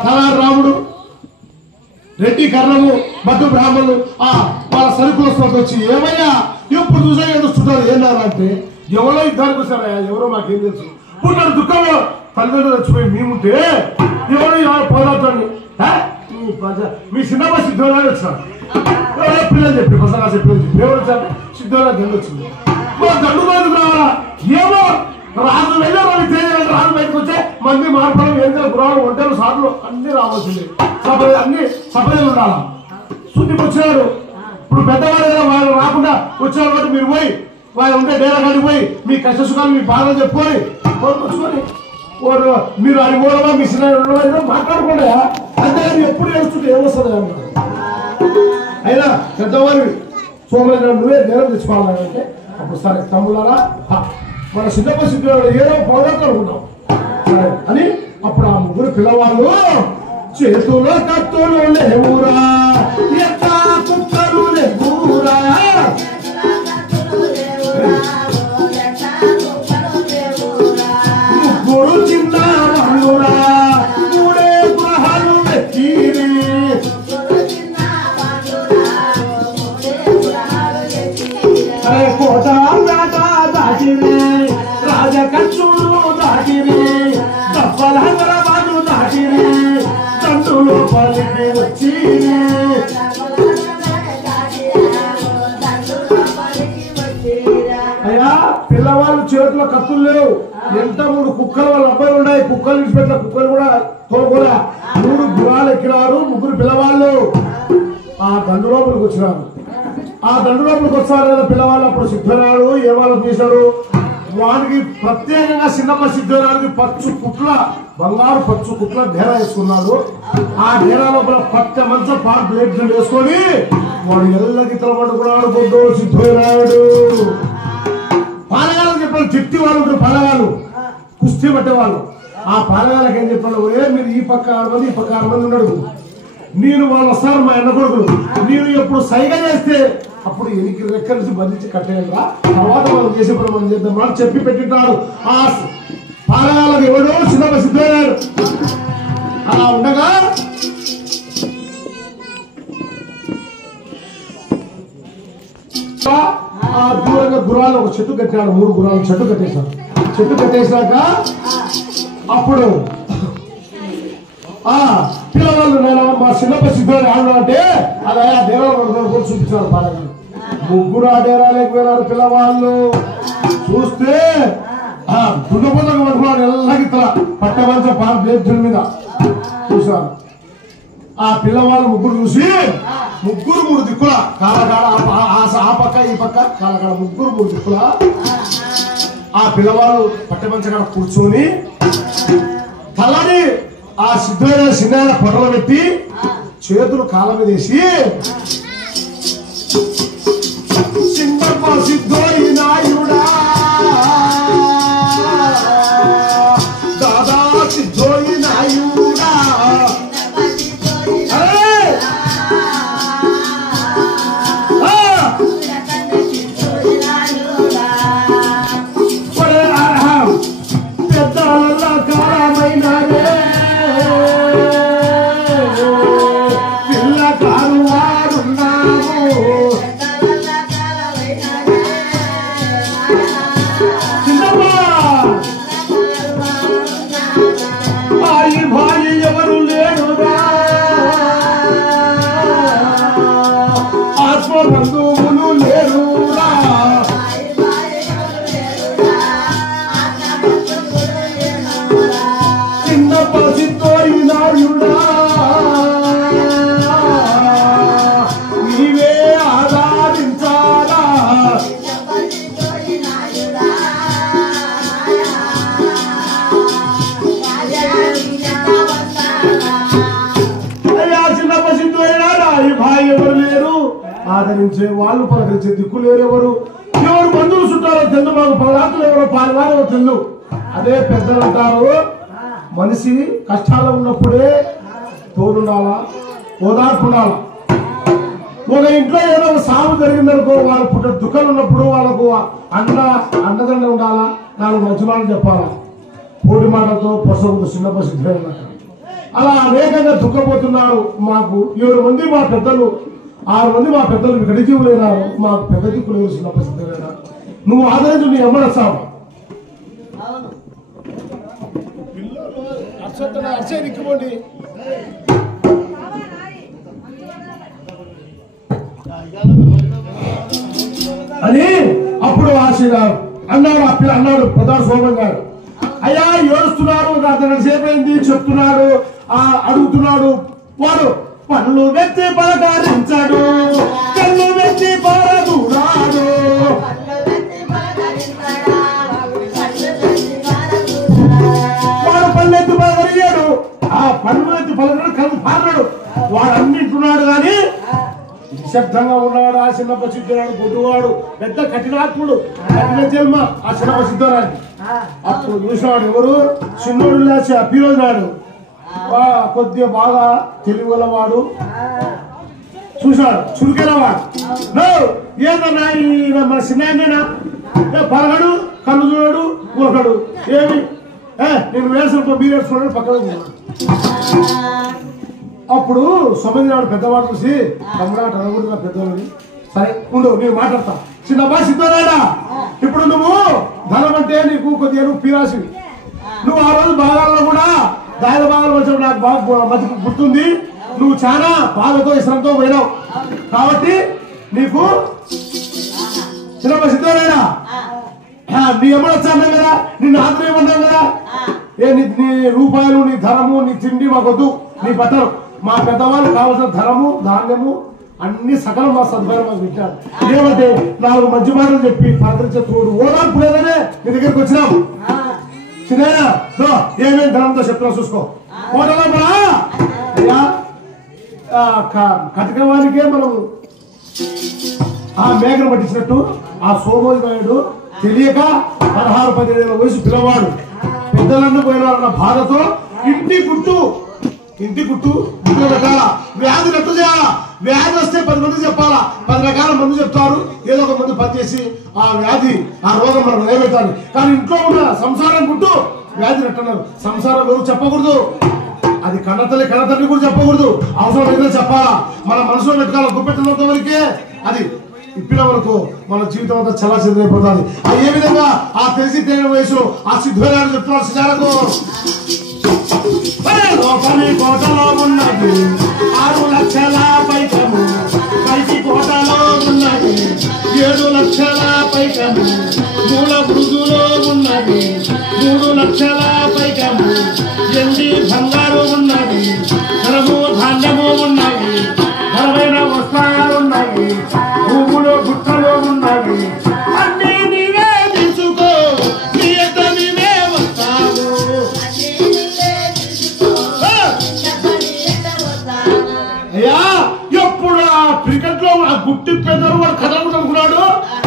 తలాడు రాముడు, రెడ్డి, కర్ణము, మధు బ్రాహ్మణులు వాళ్ళ సరుకులతో వచ్చి ఏమయ్యా ఎప్పుడు చూసా ఏడుస్తుంటారు ఏంటంటే ఎవరో యుద్ధానికి వచ్చారయ్యా, ఎవరో మాకేం తెలుసు. పుట్టాడు దుఃఖంలో తల్లిదండ్రులు చచ్చిపోయి మేముంటే ఎవరో పోరాటాన్ని మీ సినిమా సిద్ధంగా వచ్చారు. పిల్లలు చెప్పి ప్రసంగా చెప్పి ఎవరు వచ్చారు? సిద్ధంగా దండు వచ్చింది. దండు బయటకు రావాలా? ఏమో రాజు వెళ్ళే వాళ్ళకి తెలియదు. రాజు బయటకు వచ్చే మంది మార్పడం, ఏంటో గురాలు, ఒంటెలు, సార్లు అన్ని రావాల్సింది. అన్ని సభలు ఉండాలా? శుద్ధికి వచ్చారు. ఇప్పుడు పెద్దవాడు వాళ్ళు రాకుండా వచ్చారు కాబట్టి మీరు పోయి వాళ్ళు ఉంటే డేరా కాడికి పోయి మీ కష్ట సుఖాలు, మీ బాధలు చెప్పుకొని వచ్చుకొని మీరు అది పోవడమా మీ సినిమా మాట్లాడకుండా అంతేగాని ఎప్పుడు ఏడుస్తుంటే ఏమొస్తుంది అన్నారు. అయినా పెద్దవాళ్ళు సోమవారం నువ్వే నేరం తెచ్చుకోవాలంటే అప్పుడు సరే తమ్ముళ్ళారా మన సిద్ధప్ప సిద్ధుడు ఏదో పోరాటం అనుకున్నాం సరే అని అప్పుడు ఆ ముగ్గురు పిల్లవాళ్ళు చేతులో కత్తులు లేవురా, ఎట్లా కుక్కలు లేవురా, ముగ్గురు చిన్న వాళ్ళురా, మూడే గృహాలు వెతిరి, కోట దాటిరి, రాజకచ్చూరు దాటిరి, దప్పల హైదరాబాదు దాటిరి, తండ్రులు పలికి వచ్చి అయ్యా పిల్లవాళ్ళు చేతిలో కత్తులు లేవు. ఎంత 3 కుక్కలు వాళ్ళ అబ్బాయిలు ఉన్నాయి. కుక్కలు విడిచిపెట్టిన కుక్కలు కూడా తోడుకోలే. 3 గురాలు ఎక్కినారు. ముగ్గురు పిల్లవాళ్ళు ఆ దండు లోపలికి వచ్చినారు. ఆ దండు లోపలికి వస్తారు కదా పిల్లవాళ్ళు. అప్పుడు సిద్ధరాడు ఏ వాళ్ళని తీశాడు? వానికి ప్రత్యేకంగా చిన్నమ్మ సిద్ధరాడికి పచ్చు కుట్ల బంగారు పచ్చు కుట్ల డేరా వేసుకున్నాడు. ఆ డేరా లోపల పట్టె మంచ ప్లేట్లు వేసుకొని వాడు ఎల్లకి తలపడుకున్నాడు. బొడ్డోడు సిద్ధరాడు పాలగాళ్ళకి చెప్పాడు. చెట్టి వాళ్ళు ఉంటారు పాలగాళ్ళు, కుస్తీ పట్టేవాళ్ళు. ఆ పాలగాళ్ళకి ఏం చెప్పాడు? మీరు ఈ పక్క 6 మంది, ఈ పక్క 6 మంది ఉన్నాడు. నేను వాళ్ళు వస్తారు మా అన్న కొడుకులు. నేను ఎప్పుడు సైగ చేస్తే అప్పుడు ఎనికి రెక్కల నుంచి బంధించి కట్టేయాలిరా, తర్వాత మనం చేసేప్పుడు మనం చేద్దాం అని చెప్పి పెట్టింటాడు. ఆ పాలగాళ్ళకి ఎవడో చిన్నగా సిద్ధమయ్యాడు. అలా ఉండగా ఆ దూరంగా గుర్రాలు ఒక చెట్టు కట్టాడు. 3 గుర్రాలు చెట్టు కట్టేశాడు. చెట్టు కట్టేశాక అప్పుడు పిల్లవాళ్ళు నేను మా చిన్నప్ప సిద్ధులు ఆడాలంటే అది ఆ డేరాలు చూపించారు పాలగారు. 3 ఆ డేరా లేకపోయినారు పిల్లవాళ్ళు. చూస్తే దున్నపోతకు పట్టుకున్నాడు. ఎల్లకి పట్టమంచ ప్లేట్ల మీద చూసారు. ఆ పిల్లవాళ్ళు 3 చూసి 3 దిక్కుల కాలకాడ ఆ పక్క ఈ పక్క కాలకాడ 3 దిక్కుల ఆ పిల్లవాళ్ళు పట్టమంచ కాడ కూర్చొని తలని ఆ సిద్ధమైన సిన్న పొట్టలు పెట్టి చేతులు కాళ్ళ మీద వేసి చిన్నప్ప సిద్ధోయి నాయుడా, దాదా సిద్ధోయి నాయుడా, పలకరించే దిక్కు లేరెవరు, ఎవరు బంధువులు చుట్టారో తెల్లు, మాకు పలాతులు ఎవరో పారివారో తెల్లు. అదే పెద్దలు అంటారు, మనిషి కష్టాలు ఉన్నప్పుడే తోడుండాలా, ఓదార్పు ఉండాలా. ఒక ఇంట్లో ఏదో ఒక సాగు జరిగిందనుకో, వాళ్ళ పుట్ట దుఃఖాలు ఉన్నప్పుడు వాళ్ళకు అండదండ ఉండాలా, 4 మంచి మాటలు చెప్పాలా. పోటీ మాటలతో పొసగుతూ చిన్న సిద్ధమైన అలా అనేకంగా దుఃఖపోతున్నారు. మాకు 7 మంది మా పెద్దలు, 6 మంది మా పెద్దలు వికటించి లేనారు, మాకు పెద్ద దిక్కు లేదు, చిన్న సిద్ధమైన నువ్వు ఆదరించు, నీ ఎమ్మడస్తావు. దిక్కుపోండి అని అప్పుడు అన్నాడు. ఆ పిల్ల అన్నాడు ప్రధాన సోమన్ గారు, అయ్యా ఏడుస్తున్నారు, అతను సేపైంది చెప్తున్నాడు, అడుగుతున్నాడు. వాడు పనులు వెత్తి పలకరించాడు, కళ్ళు వెత్తి పారదున్నాడు. వాడు పళ్ళెత్తి పలకరియాడు, ఆ పనులు ఎత్తి పలకడు, కళ్ళు పారడు. వాడు అన్నింటున్నాడు కానీ నిశ్శబ్దంగా ఉన్నాడు. ఆ చిన్నప్ప సిద్ధరాడు పొద్దువాడు, పెద్ద కఠినాత్ముడు, కఠిన జన్మ ఆ చిన్నప్ప సిద్ధరాడు. అప్పుడు చూసినాడు ఎవరు, చిన్నోడు లేచి అప్పిరోజు నాడు కొద్దిగా బాగా తెలివిగలవాడు. చూశాడు చురుకెలవాడు, ఏదన్నా మన చిన్న పలగడు, కళ్ళు చూడడు, ఊరకడు. ఏమి నేను వేసుకుంటూ మీరు వేసుకున్నాడు పక్కన. అప్పుడు సొమ్మిది నాడు పెద్దవాడు చూసి తమ్ముడాట అనకూడదు పెద్దవాడిని, సరే ఉండు నేను మాట్లాడతా. చిన్నబ్బా సిద్ధరాడా, ఇప్పుడు నువ్వు ధనం అంటే నీకు కొద్దిగా నువ్వు పీరాసి, నువ్వు ఆ రోజు భాగాల్లో కూడా దాని భాగాలు వచ్చినప్పుడు నాకు బాగా మతికి గుర్తుంది. నువ్వు చాలా బాధతో ఇష్టంతో పోయినావు కాబట్టి నీకు చిన్నబ్బా సిద్ధరాడా నీ ఎమ్మడు వచ్చాను కదా, నిన్ను ఆత్మీయమన్నావు కదా, నీ రూపాయలు, నీ ధనము, నీ తిండి మాకొద్దు, నీ బట్టలు, మా పెద్దవాళ్ళు కావాల్సిన ధనము, ధాన్యము అన్ని సకలం మా సదుపాయం మాకు పెట్టారు. ఏమంటే 4 మంచి మాటలు చెప్పి పలకరించే తోడు ఓదార్పు లేదనే నీ దగ్గరికి వచ్చినాం. చిన్నయ్యా ఏమేమి ధనంతో చెప్తున్నా చూసుకో. కోటలో అయ్యా కటకవానికే మనం ఆ మేకను పట్టించినట్టు ఆ సోమోజనాయుడు తెలియక 16-17 వయసు పిల్లవాడు పెద్దలన్నీ పోయినారన్న బాధతో ఇంటి గుట్టు పెట్టాలా, వ్యాధి నట్టు చేయాలా. వ్యాధి వస్తే 10 మంది చెప్పాలా, 10 రకాల మంది చెప్తారు, ఏదో ఒక మంది పనిచేసి ఆ వ్యాధి ఆ రోగం మనం నిలబెట్టాలి. కానీ ఇంట్లో ఉన్న సంసారం గుట్టు వ్యాధి నట్టున్నారు. సంసారం ఎవరు చెప్పకూడదు, అది కన్నతల్లి కూడా చెప్పకూడదు, అవసరం ఏదో చెప్పాలా. మన మనసులో పెట్టుకోవాలి, గుప్పెట్టినంత వరకే అది ఇప్పిన వరకు మన జీవితం అంతా చాలా చెందిపోతుంది. ఏ విధంగా ఆ తెలిసి తెలియని వయసు ఆ సిద్ధురాడు చెప్తున్నారు సిద్ధాలకు. కోటలో ఉన్నది 6 లక్షల పైకము, పైకి కోటలో ఉన్నది 7 లక్షల పైకము, మూల మృదులో ఉన్నది 3 లక్షల పైకము, ఎండి బంగారు ఉన్నది, ధనము ధాన్యము ఉన్నది, ఘనమైన వస్త్రాలు ఉన్నవి, భూములు గుట్టలు ఉన్నవి, అన్ని నీవే తీసుకో, నీ యొక్క నీవే వస్తావు. అయ్యా ఎప్పుడు ఆ క్రికెట్ లో ఆ గుట్టి పెద్దలు వాడు కదలనుకున్నాడు,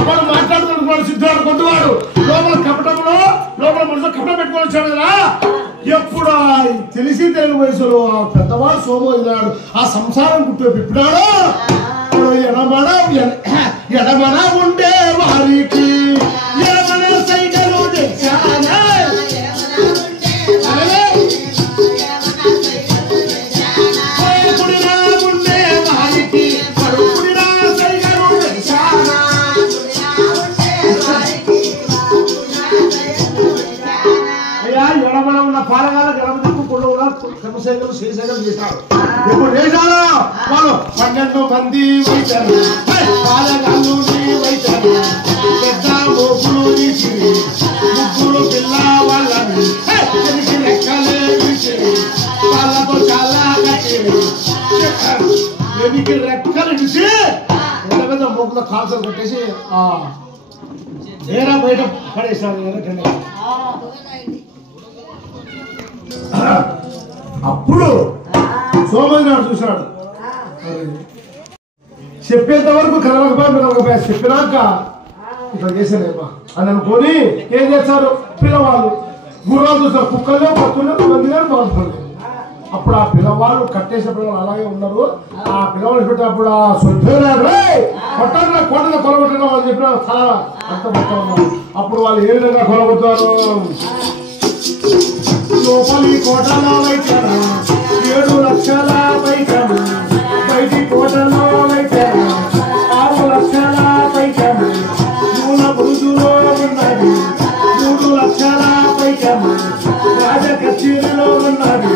వాడు మాట్లాడుకున్నాడు, సిద్ధాడు కొట్టువాడు లోపల కపటంలో లోపల మనసులో కపటం పెట్టుకొని వచ్చాడు కదా. ఎప్పుడు తెలిసి తెలియని వయసులో ఆ పెద్దవాడు సోమోజనాడు ఆ సంసారం గుట్టు పిప్పినాడు. ఎడమన ఉండే వారికి ఎడమన సైకలు తెచ్చానా, పడుకుడినా ఉండే వారికి పడుకుడినా సైకలు తెచ్చానా. అయ్యా ఎడమన ఉన్న పాలగాల ఎడమ దిక్కు పొళ్ళు ఉన్న క్రమశైకలు శ్రీశైకలు చేశాడు. ఎప్పుడు చేశాడు వాళ్ళు 12 మంది వైద్యులు, పాలగాళ్ళు వైద్యులు, పెద్ద మోపులు తీసి 3 పిల్ల వాళ్ళని లెక్కలే తీసి వాళ్ళతో చాలా కట్టి రెక్కలు తీసి పెద్ద పెద్ద మోపుల కాల్సలు కట్టేసి ఏరా బయట పడేసాడు. అప్పుడు సోమనాడు చూశాడు, చెప్పేంత వరకు కదలకపోయా చెప్పినాక ఇట్లా చేసేదేమా అని అనుకొని ఏం చేస్తారు పిల్లవాళ్ళు గుర్రాలు చూస్తారు కుక్కలే పడుతున్నారు మందిగా బాగుంటుంది అప్పుడు ఆ పిల్లవాళ్ళు కట్టేసే పిల్లలు అలాగే ఉన్నారు ఆ పిల్లవాళ్ళు పెట్టినప్పుడు ఆ సొంతనాడు కొట్టాలి కోటలో కొలగొట్టిన వాళ్ళు చెప్పిన చాలా అంత మొత్తం ఉన్నారు అప్పుడు వాళ్ళు ఏ విధంగా కొలగొట్టారు లోపలి కోటలో వైచారు 7 లక్షల పైకాడు బయటి కోటలో వైచారు 6 లక్షల పైకాడు మూల బురుజులో ఉన్నది 3 లక్షల పైకాడు రాజ కచేరీలో ఉన్నది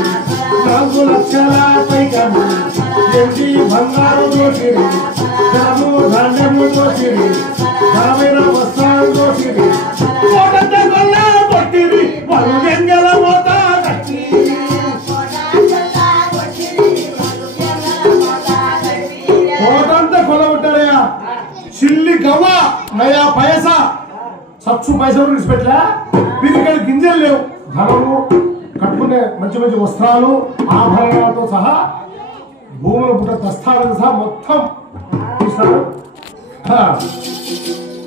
4 లక్షల పైకాడు ఎంటి బంగారు దోషిడి ధనము ధాన్యము దోషిడి ధనమైన వస్త్రాలు దోషిడి కోటంతా కొల్ల కొట్టిరి వాళ్ళు వెంగల మోత కోటంతా కొలగొట్టారయ్యా చిల్లి గవ్వ నయా పైసా సచ్చు పైసలు విడిచిపెట్టలే వీరిక్కడ గింజలు లేవు ధనము కట్టుకునే మంచి మంచి వస్త్రాలు ఆభరణాలతో సహా భూముల పుట్ట దస్తాలను సహా మొత్తం తీసినాడు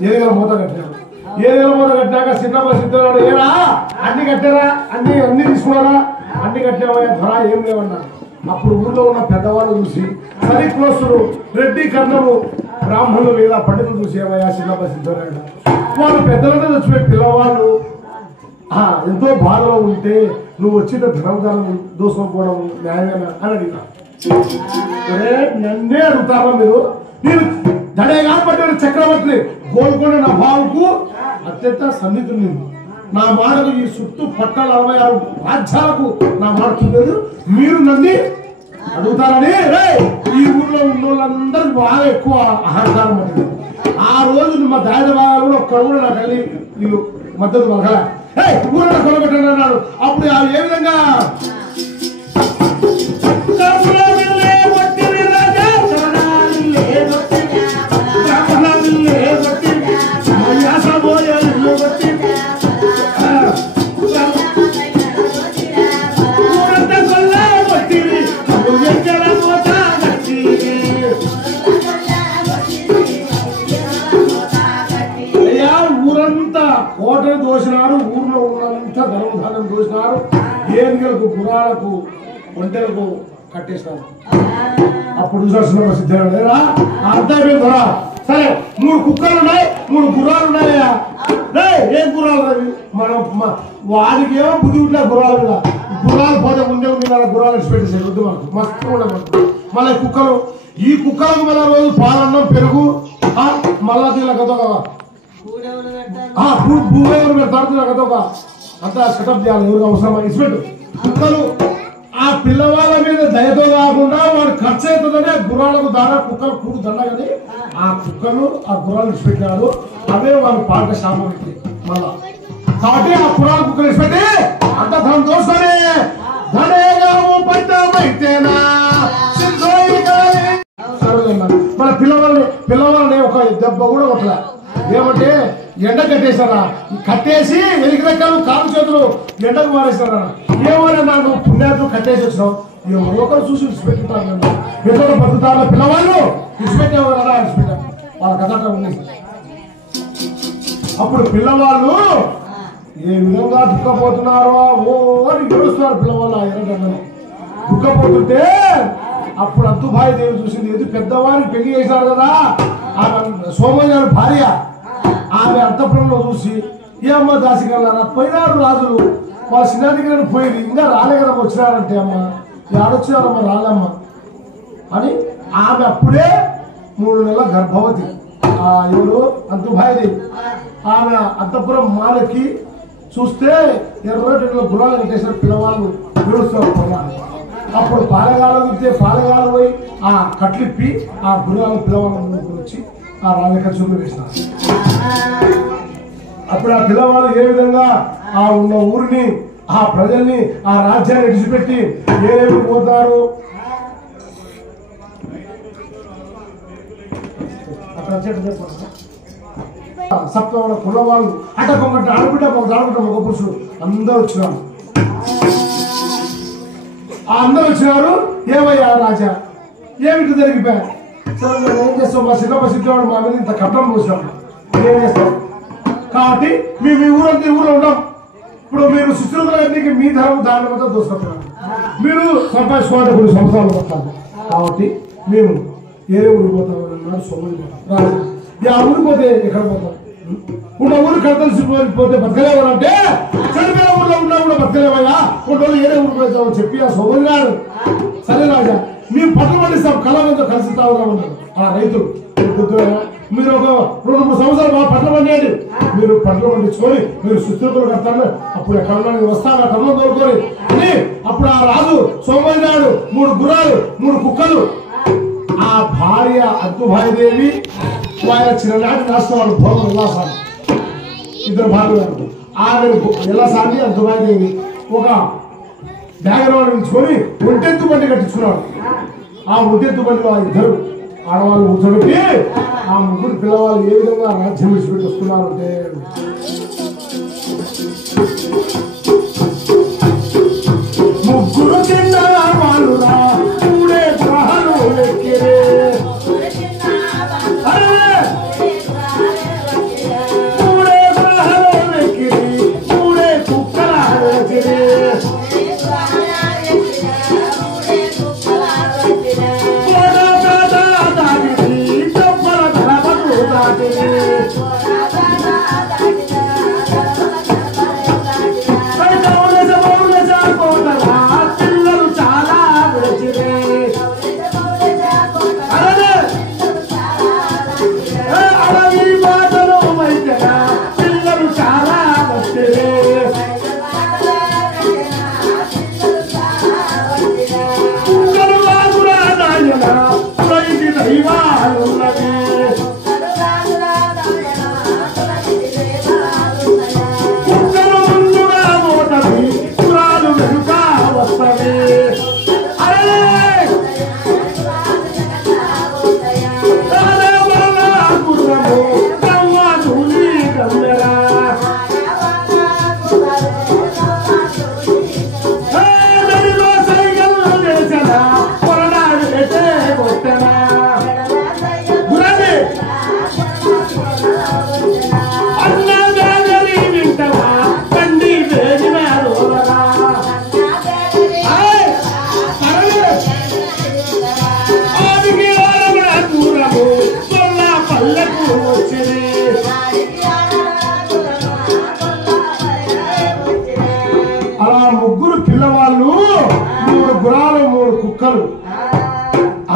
ఏదైనా మూత కట్టాడు ఏదైనా మూత కట్టాక సిద్ధనాడు ఏరా అన్ని కట్టారా అన్ని తీసుకున్నారా అన్ని కట్టావయ్యా ధర ఏం లేవన్నాడు అప్పుడు ఊళ్ళో ఉన్న పెద్దవాళ్ళు చూసి సరికులస్తులు రెడ్డి కర్ణము బ్రాహ్మణులు లేదా పండితులు చూసి ఏమయ్యా సిద్ధనాడు వాళ్ళు పెద్దలతో చచ్చిపోయి పిల్లవాళ్ళు ఎంతో బాధలో ఉంటే నువ్వు వచ్చిన ధనం దోసుకోకపోవడం న్యాయమేనా అని అడిగినా నన్నే అడుగుతారా మీరు దడే కాబట్టి చక్రవర్తి గోల్కొండ నా భావుకు అత్యంత సన్నిధులు నా మాటకు ఈ చుట్టూ పట్టాల 66 రాజ్యాలకు నా మాట చూడలేదు మీరు నన్ను అడుగుతారని ఈ ఊర్లో ఉన్న వాళ్ళందరికీ బాగా ఎక్కువ అహంకారం పట్టింది ఆ రోజు మా దాయిద భాగాలు ఒక్కడు కూడా నా తల్లి వీళ్ళు మద్దతు పలకలే ఊరిలో కొలగొట్టండి అన్నాడు అప్పుడు ఏ విధంగా కోటను దోసినారు ఊర్లో ఉన్నంతా ధనం దోసినారు ఏనుగలకు గుర్రాలకు ఒంటెలకు కట్టేసినారు అప్పుడు చూసిన సిద్ధంగా అర్థమైపోయింది ధర సరే 3 కుక్కలు ఉన్నాయి 3 గుర్రాలు ఉన్నాయా ఏం గుర్రాలు అవి మనం వాడికి ఏమో బుద్ధి ఉంటే గుర్రాలు పోతే ముందే గుర్రాలు ఇచ్చి పెట్టేసారు వద్దు మనకు మస్తు కూడా మళ్ళీ కుక్కలు ఈ కుక్కలకు మళ్ళీ రోజు పాలన్నం పెరుగు మళ్ళా దీనికి భూమి పెడతారు కదా అంతా సెటప్ చేయాలి ఎవరికి అవసరమా ఇచ్చిపెట్టు కుక్కలు ఆ పిల్లవాళ్ళ మీద దయతో కాకుండా వాడు ఖర్చు అవుతుందని గుర్రాలకు దానా కుక్కలు కూడు దండగని ఆ కుక్కలు ఆ గుర్రాలు ఇచ్చిపెట్టాడు అవే వాళ్ళు పాట శాపం పెట్టి మళ్ళా కాబట్టి ఆ గుర్రాల కుక్కలు ఇచ్చిపెట్టి అంత ధనం దోసుకొని మన పిల్లవాళ్ళని ఒక దెబ్బ కూడా కొట్టలే ఏమంటే ఎండ కట్టేశారా కట్టేసి వెలికి రెక్కలు కాలు చేతులు ఎండకు మారేశారా ఏమైనా నాకు పుణ్యాలు కట్టేసి వచ్చినావు ఒకరు చూసి విడిచిపెట్టుకుంటారు ఎన్నో బతుకుతారు పిల్లవాళ్ళు విడిచిపెట్టేవారు విడిచిపెట్టారు వాళ్ళ కథ ఉంది అప్పుడు పిల్లవాళ్ళు ఏ విధంగా దుఃఖపోతున్నారో అని గెలుస్తున్నారు పిల్లవాళ్ళు ఎర్రగడ్డలు దుఃఖపోతుంటే అప్పుడు అత్తుభాయి దేవి చూసింది ఏది పెద్దవాడిని పెళ్లి చేశారు కదా ఆమె సోమయ్య భార్య ఆమె అంతఃపురంలో చూసి ఏమ్మ దాసిగలరా పోయినారు రాజులు వాళ్ళ చిన్నాదికి పోయింది ఇంకా రాలే కదా వచ్చినారంటే అమ్మ ఏడొచ్చినారమ్మ రాలమ్మ అని ఆమె అప్పుడే 3 నెలల గర్భవతి ఎవరు అంతుభాయిదేవి ఆమె అంతఃపురం మాలకి చూస్తే ఎర్రటిలో గుర్రాలు కట్టేసిన పిల్లవాళ్ళు పిలుస్తున్నారు అప్పుడు పాలగాలు ఇస్తే పాలగాలు పోయి ఆ కట్లిప్పి ఆ గుర్రాలు పిల్లవాళ్ళ వచ్చి ఆ రాజకక్షలు వేసినారు అప్పుడు ఆ పిల్లవాళ్ళు ఏ విధంగా ఆ ఉన్న ఊరిని ఆ ప్రజల్ని ఆ రాజ్యాన్ని విడిచిపెట్టి ఏమేమి పోతారు సప్తమైన కులవాళ్ళు అటకొకటి ఆడబిడ్డ ఒక పురుషుడు అందరూ వచ్చినారు అందరూ వచ్చినారు ఏమయ్యా రాజా ఏమిటి జరిగిపోయా సరే మేము ఏం చేస్తాం, మా చిన్న సిద్ధవాడు మా మీద ఇంత కట్టం పోసాం, ఏం చేస్తాం. కాబట్టి మేము ఈ ఊరంతా ఈ ఊళ్ళో ఉన్నాం. ఇప్పుడు మీరు శిశువులన్నిటికీ మీ ధర్మం దాని వద్ద దోసుకుంటున్నారు. మీరు సంపాదించుకోవాలంటే కొన్ని సంవత్సరాలు పడతారు. కాబట్టి మేము ఏరే ఊరికి పోతాం అన్నాడు సోమని రాజు. ఆ ఊరికి పోతే ఎక్కడ పోతాం? ఉన్న ఊరు కడతలు పోతే బతకలేవారంటే చనిపోయిన ఊళ్ళో ఉన్నా కూడా బతకలేవయ్యా, కొన్ని రోజులు ఏరే ఊరికి పోతామని చెప్పి ఆ సోమని గారు సరే రాజా మేము పట్టలు పండిస్తాం, కళమంతో కలిసి తాగుదామన్నారు ఆ రైతులు. మీరు ఒక 2-3 సంవత్సరాలు బాగా పంటలు పండియండి, మీరు పంటలు పండించుకొని మీరు సుస్థితులు కడతాను, అప్పుడు ఎక్కడ వస్తాను ఆ కర్మం తోలుకొని అని. అప్పుడు ఆ రాజు సోమని గారు 3 గుర్రాలు 3 కుక్కలు, ఆ భార్య అద్దుభాయిదేవి, ఆయన చిన్ననాటి రాష్ట్రాలు భోగం ఎల్లాసాని, 2 భార్యలు. ఆమె ఎల్లాసాని అద్దుభాయిదేవి ఒక బ్యాగరవాడు ఉంచుకొని ఒంటెత్తు బండి కట్టించుకున్నాడు. ఆ ఒంటెత్తు బండిలో ఆ 2 ఆడవాళ్ళు కూర్చోబెట్టి ఆ 3 పిల్లవాళ్ళు ఏ విధంగా రాజ్యం విడిచిపెట్టి వస్తున్నారంటే ముగ్గురు చిన్న వాళ్ళు మూడే గ్రహాలు ఎక్కిరే, మూడే గ్రహాలు ఎక్కిరి, మూడే కుక్కల ఎక్కిరే.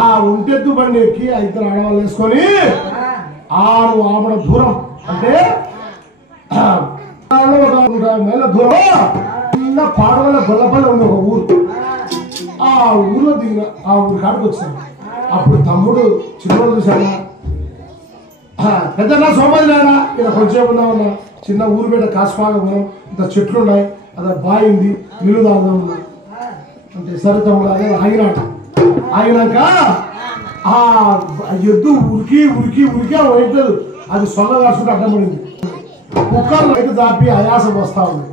ఆ ఒంటెద్దు బండి ఎక్కి 2 ఆడవాళ్ళు వేసుకొని 6 ఆమడ దూరం అంటే 1 మైళ్ళ దూరం చిన్న పాడవల గొల్లపల్లి ఉంది ఒక ఊరు. ఆ ఊర్లో దిగిన ఆ ఊరి కాడికి వచ్చాను. అప్పుడు తమ్ముడు చిన్నోడు చూశాడు, పెద్దన్నా సోమది నాయన ఇలా కొంచెం ఉన్నామన్నా, చిన్న ఊరు మీద కాసుపాగా ఉన్నాం, ఇంత చెట్లు ఉన్నాయి, అదే బావి ఉంది, నీళ్ళు తాగుదాం ఉన్నా అంటే సరే తమ్ముడు అదే ఆగినాడు. ఆగినాక ఆ ఎద్దు ఉరికి ఉరికి ఉరికి అవుతుంది, అది సొల్ల కాసుకుంటే అడ్డం పడింది. కుక్కలు రైతు దాపి ఆయాసం వస్తా ఉంది.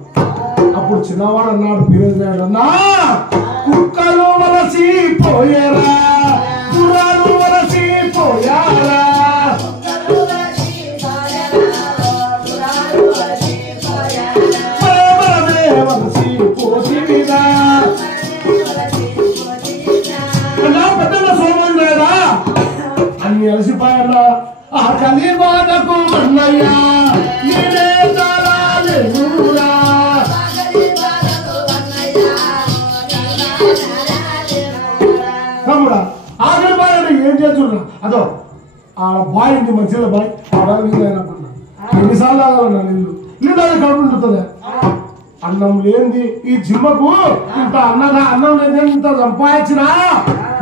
అప్పుడు చిన్నవాడు అన్నాడు, వీరేంద్రుడు అన్నా, కుక్కలు వలసి పోయేరా, గుర్రాలు వలసి పోయారా, వలసి పోసిరా పెద్దగా సోమని లేదా అన్ని అలసిపోయారా. ఆ కలి బాధకు అన్నయ్యా తమ్ముడా ఆఖరి బాయ్ ఏం చేస్తున్నా, అదో ఆ బాయ్ ఇంటి మంచిగా బాయ్ ఆ బాయ్ నీళ్ళు అయినప్పుడు ఎన్నిసార్లు తాగాలన్నా నీళ్ళు నీళ్ళు అది కడుపు ఉంటుందా. అన్నం లేనిది ఈ జిమ్మకు ఇంత అన్నం లేదే ఇంత సంపాదించినా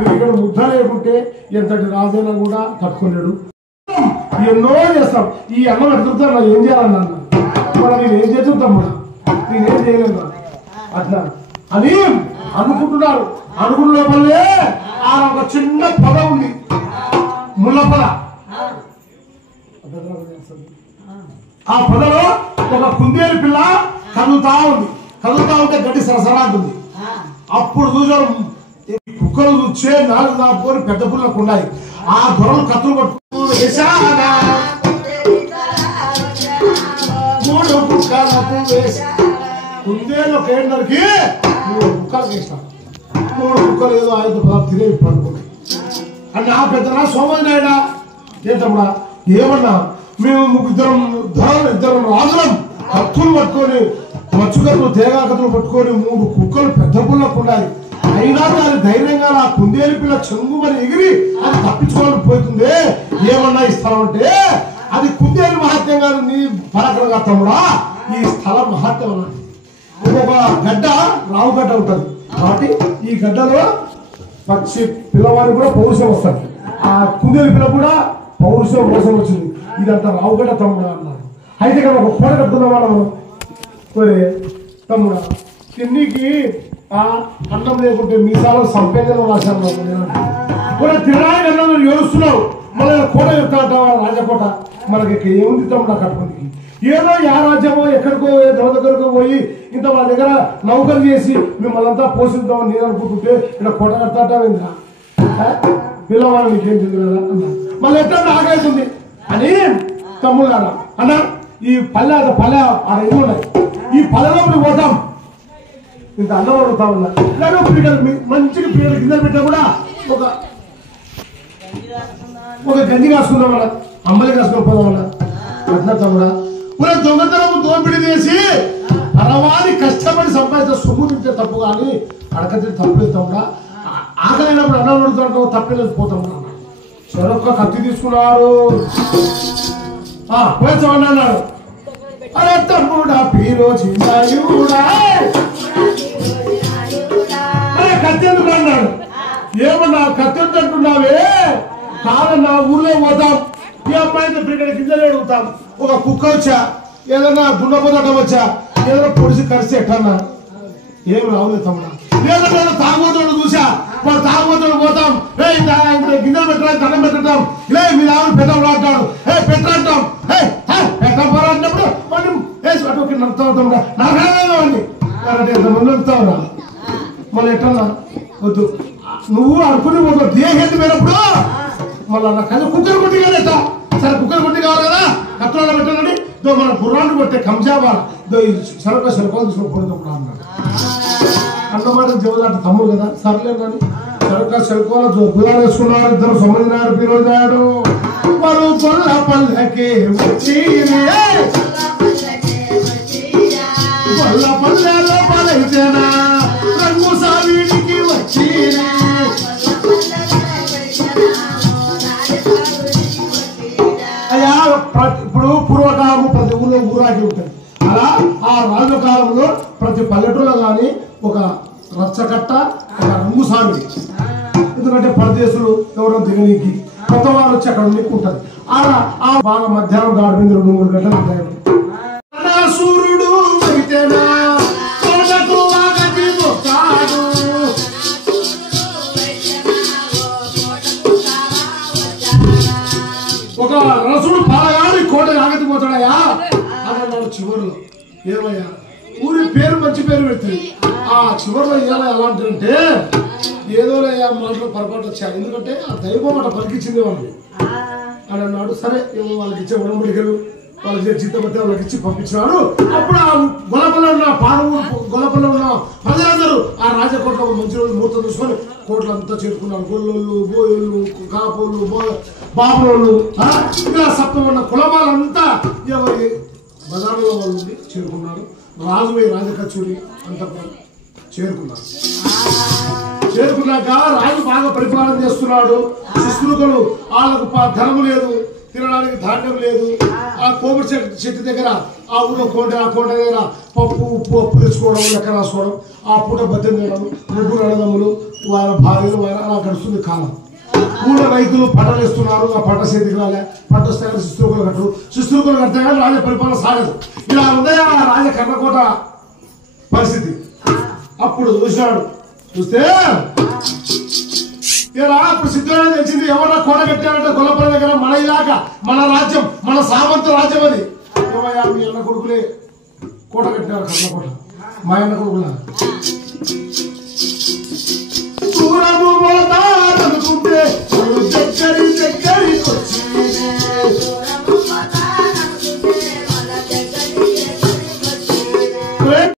ఇక్కడ ముద్ద లేకుంటే ఎంతటి రాజైనా కూడా తట్టుకోలేడు. ఎన్నో చేస్తాం, ఈ అన్నం ఎడుతుంటా ఏం చేయాలన్నా మనం నేను ఏం చేస్తుంటాం కూడా నేనేం చేయలేదు అట్లా అని అనుకుంటున్నారు. అనుకున్న లోపలే ఆ ఒక చిన్న పొద ఉంది, ముళ్ళ పొద. ఆ పొదలో ఒక కుందేలు పిల్ల కదులుతా ఉంది. కదులుతా ఉంటే గడ్డి సరసరాంటుంది. అప్పుడు చూసాడు కుక్క కుక్కలు వచ్చే 4 దాపుకొని పెద్ద పుల్లకు ఉన్నాయి. ఆ దొరలు కత్తులు పట్టుకుని వేశానా 3 కుక్కలకు వేసా. కుందేలు కేంద్రకి 3 కుక్కలకు వేసినాం. 3 కుక్కలు ఏదో 5 పదార్థాలు తినేవి పడుకున్నాయి. అని ఆ పెద్దనా సోమనాయుడా ఏంటమ్మా ఏమన్నా మేము ఇద్దరం రాజులం కత్తులు పట్టుకొని మచ్చుకత్తులు తేగా కత్తులు పట్టుకొని 3 కుక్కలు పెద్ద పుల్లకు ఉన్నాయి. అయినా దాని ధైర్యంగా ఆ కుందేలు పిల్ల చెంగుమని ఎగిరి అది తప్పించుకోవడానికి పోతుంది. ఏమన్నా ఈ స్థలం అంటే అది కుందేలు మహత్యం కాదు, నీ పరాక్రమంగా తమ్ముడా. ఈ స్థలం మహత్యం అన్నది ఒక గడ్డ రావు గడ్డ ఉంటుంది కాబట్టి ఈ గడ్డలో పక్షి పిల్లవాడికి కూడా పౌరుషం వస్తుంది. ఆ కుందేలు పిల్ల కూడా పౌరుషం మోసం వచ్చింది. ఇదంతా రావుగడ్డ తమ్ముడా అన్నారు. అయితే ఇక్కడ ఒక కోడ కట్టుకున్న వాళ్ళము తమ్ముడా తిన్నికి ఆ అన్నం లేకుంటే మీసాలో సంపేదన రాశాను కూడా తినడానికి అన్నం ఏడుస్తున్నావు. మళ్ళీ కోట చెప్తా రాజకోట మనకి ఏముంది తమ్ముడా కట్టుకుందికి ఏదో యా రాజ్యమో ఎక్కడికో దొర దగ్గరకు పోయి ఇంత మా దగ్గర నౌకరు చేసి మిమ్మల్ని అంతా పోషిద్దామని నేను అనుకుంటుంటే ఇక్కడ కోట కడతాంటా పిల్లవాడు నీకేం తెలియదు అన్నా. మళ్ళీ ఎట్లా ఆగైతుంది అని తమ్ముళ్ళారా అన్న ఈ పల్లె ఆడ ఇల్లు ఉన్నాయి. ఈ పల్లెలో పోతాం ఇంత అన్నం అడుగుతా ఉన్నా ఇలాగో పిల్లలు మంచిగా పిల్లలు కింద పెట్టా కూడా ఒక గంజి కాసుకుందాం అన్న అమ్మలి కాసుకొని పోదాం అన్న అట్లా తమ్ముడా కూడా దొంగతనము దోపిడీ చేసి పరవాది కష్టపడి సంపాదించిన సొమ్ము తింటే తప్పు కానీ అడకతే తప్పులేదు తమ్ముడా. ఆకలైనప్పుడు అన్నం అడుగుతుంటావు తప్పలేదు పోతాం అన్నాడు. చెరొక్క కత్తి తీసుకున్నారు పోయచ్చమని అన్నాడు. అరే తమ్ముడా పీరోజీయుడా కత్తి ఎందుకు అన్నాడు. ఏమన్నా కత్తి అంటున్నావే కాదన్నా ఊర్లో పోతాం ఈ అమ్మాయితో బ్రిగేడ్ కిందలే అడుగుతాం. ఒక కుక్క వచ్చా ఏదన్నా దున్నపోతాటం వచ్చా ఏదైనా పొడిసి కలిసి ఎట్టన్నా ఏం రావులే తమ్ముడా. లేదంటే తాగుబోతుడు చూసా వాడు తాగుబోతుడు పోతాం గిన్నెలు పెట్టడానికి దండం పెట్టడం ఇలా మీరు ఆవిడ పెట్టం రాంటాడు పెట్టంటాం పెట్టపోరా అన్నప్పుడు వాడిని వేసి పట్టుకు నడుపుతావు తమ్ముడా నాకు వాడిని ఎంతమంది నడుపుతావురా. మళ్ళీ ఎట్టన్నా వద్దు నువ్వు అనుకుని పోతావు దేహేది పోయినప్పుడు మళ్ళీ నా కళ్ళు కుక్కలు కొట్టి కదా సరే కుక్కలు కొట్టి కావాలి కదా కత్తులలో పెట్టాలని మన గుర్రాన్ని కొట్టే కంజాబా సరక సరుకులు తీసుకుపోతాం అన్నాడు. అన్నమాట జవదాట తమ్ముడు కదా సర్లే కానీ సరక సరుకుల గుర్రాలు వేసుకున్నారు. ఇద్దరు సొమ్మిదినారు పీరోజాడు వారు కొల్ల పల్లెకే వచ్చి కొల్ల పల్లెలో పలైతేనా రంగు సావిడికి వచ్చి అయ్యా ఇప్పుడు పూర్వకాలము ప్రతి ఊళ్ళో ఊరాకి ఉంటుంది. అలా ఆ రాజు కాలంలో ప్రతి పల్లెటూరులో కానీ ఒక రచ్చకట్ట ఒక రంగు సాగుడి ఎందుకంటే పరదేశులు ఎవరో దిగనీకి కొత్త వారు వచ్చి అక్కడ ఉండి ఉంటుంది. ఆ బాగా మధ్యాహ్నం 2-3 గంటలు సూర్యుడు అయితేనా ఒక రసుడు పాలగాడి కోట ఆగతిపోతాడయ్యా అన్నాడు. చివరిలో ఏమయ్యా ఊరి పేరు మంచి పేరు పెడుతుంది. ఆ చివరిలో ఏమయ్యా అలాంటిదంటే ఏదోనయ్యా మాటలు పొరపాటు వచ్చాయి. ఎందుకంటే ఆ దైవం మాట పలికిచ్చింది వాళ్ళని అని అన్నాడు. సరే ఏమో వాళ్ళకి ఇచ్చే ఉడంబడికలు వాళ్ళకి జీతపత్తి వాళ్ళకి ఇచ్చి పంపించినాడు. అప్పుడు ఆ గొల్లపల్లి ఉన్న గొల్లపల్లి ఉన్న ప్రజలందరూ ఆ రాజకోటలో మంచి రోజు మూర్తం చూసుకొని కోట్లంతా చేరుకున్నారు. గొల్లోళ్ళు బోయోళ్ళు కాపోళ్ళు బాబులోళ్ళు ఇలా సప్తం ఉన్న కులమాలంతా ఎవరి బజార్లో వాళ్ళు చేరుకున్నారు. రాజువై రాజకచ్చూరి అంతా చేరుకున్నారు. చేరుకున్నాక రాజు బాగా పరిపాలన చేస్తున్నాడు. శుశ్రూషలు వాళ్ళకు ధనము లేదు, తినడానికి ధాన్యం లేదు. ఆ కోవిడ్ చెట్టు దగ్గర ఆ ఊళ్ళో ఆ కోట దగ్గర పప్పు ఉప్పు తెచ్చుకోవడం లెక్క రాసుకోవడం ఆ పూట బద్దెం తినడం ముగ్గురు అన్నదమ్ములు వాళ్ళ భార్యలు అలా గడుస్తుంది కాలం. ఊళ్ళో రైతులు పంటలు వేస్తున్నారు. ఆ పంట చేతికి రాలే పంట వస్తే శుశ్రూషలు కట్టరు. శుశ్రూషలు కడితే కానీ రాజ పరిపాలన సాగదు. ఇలా ఉందే ఆ రాజ కర్ణకోట పరిస్థితి. అప్పుడు చూస్తే ఇలా అప్పుడు సిద్ధంగా తెలిసింది. ఎవరన్నా కోట కట్టారంటే గొల్లపల్లి దగ్గర మన ఇలాక మన రాజ్యం మన సామంత రాజ్యం అది. ఏమయ్యా మీ అన్న కొడుకులే కోట కట్టారు కర్ణకోట మా అన్న కొడుకులా దూరము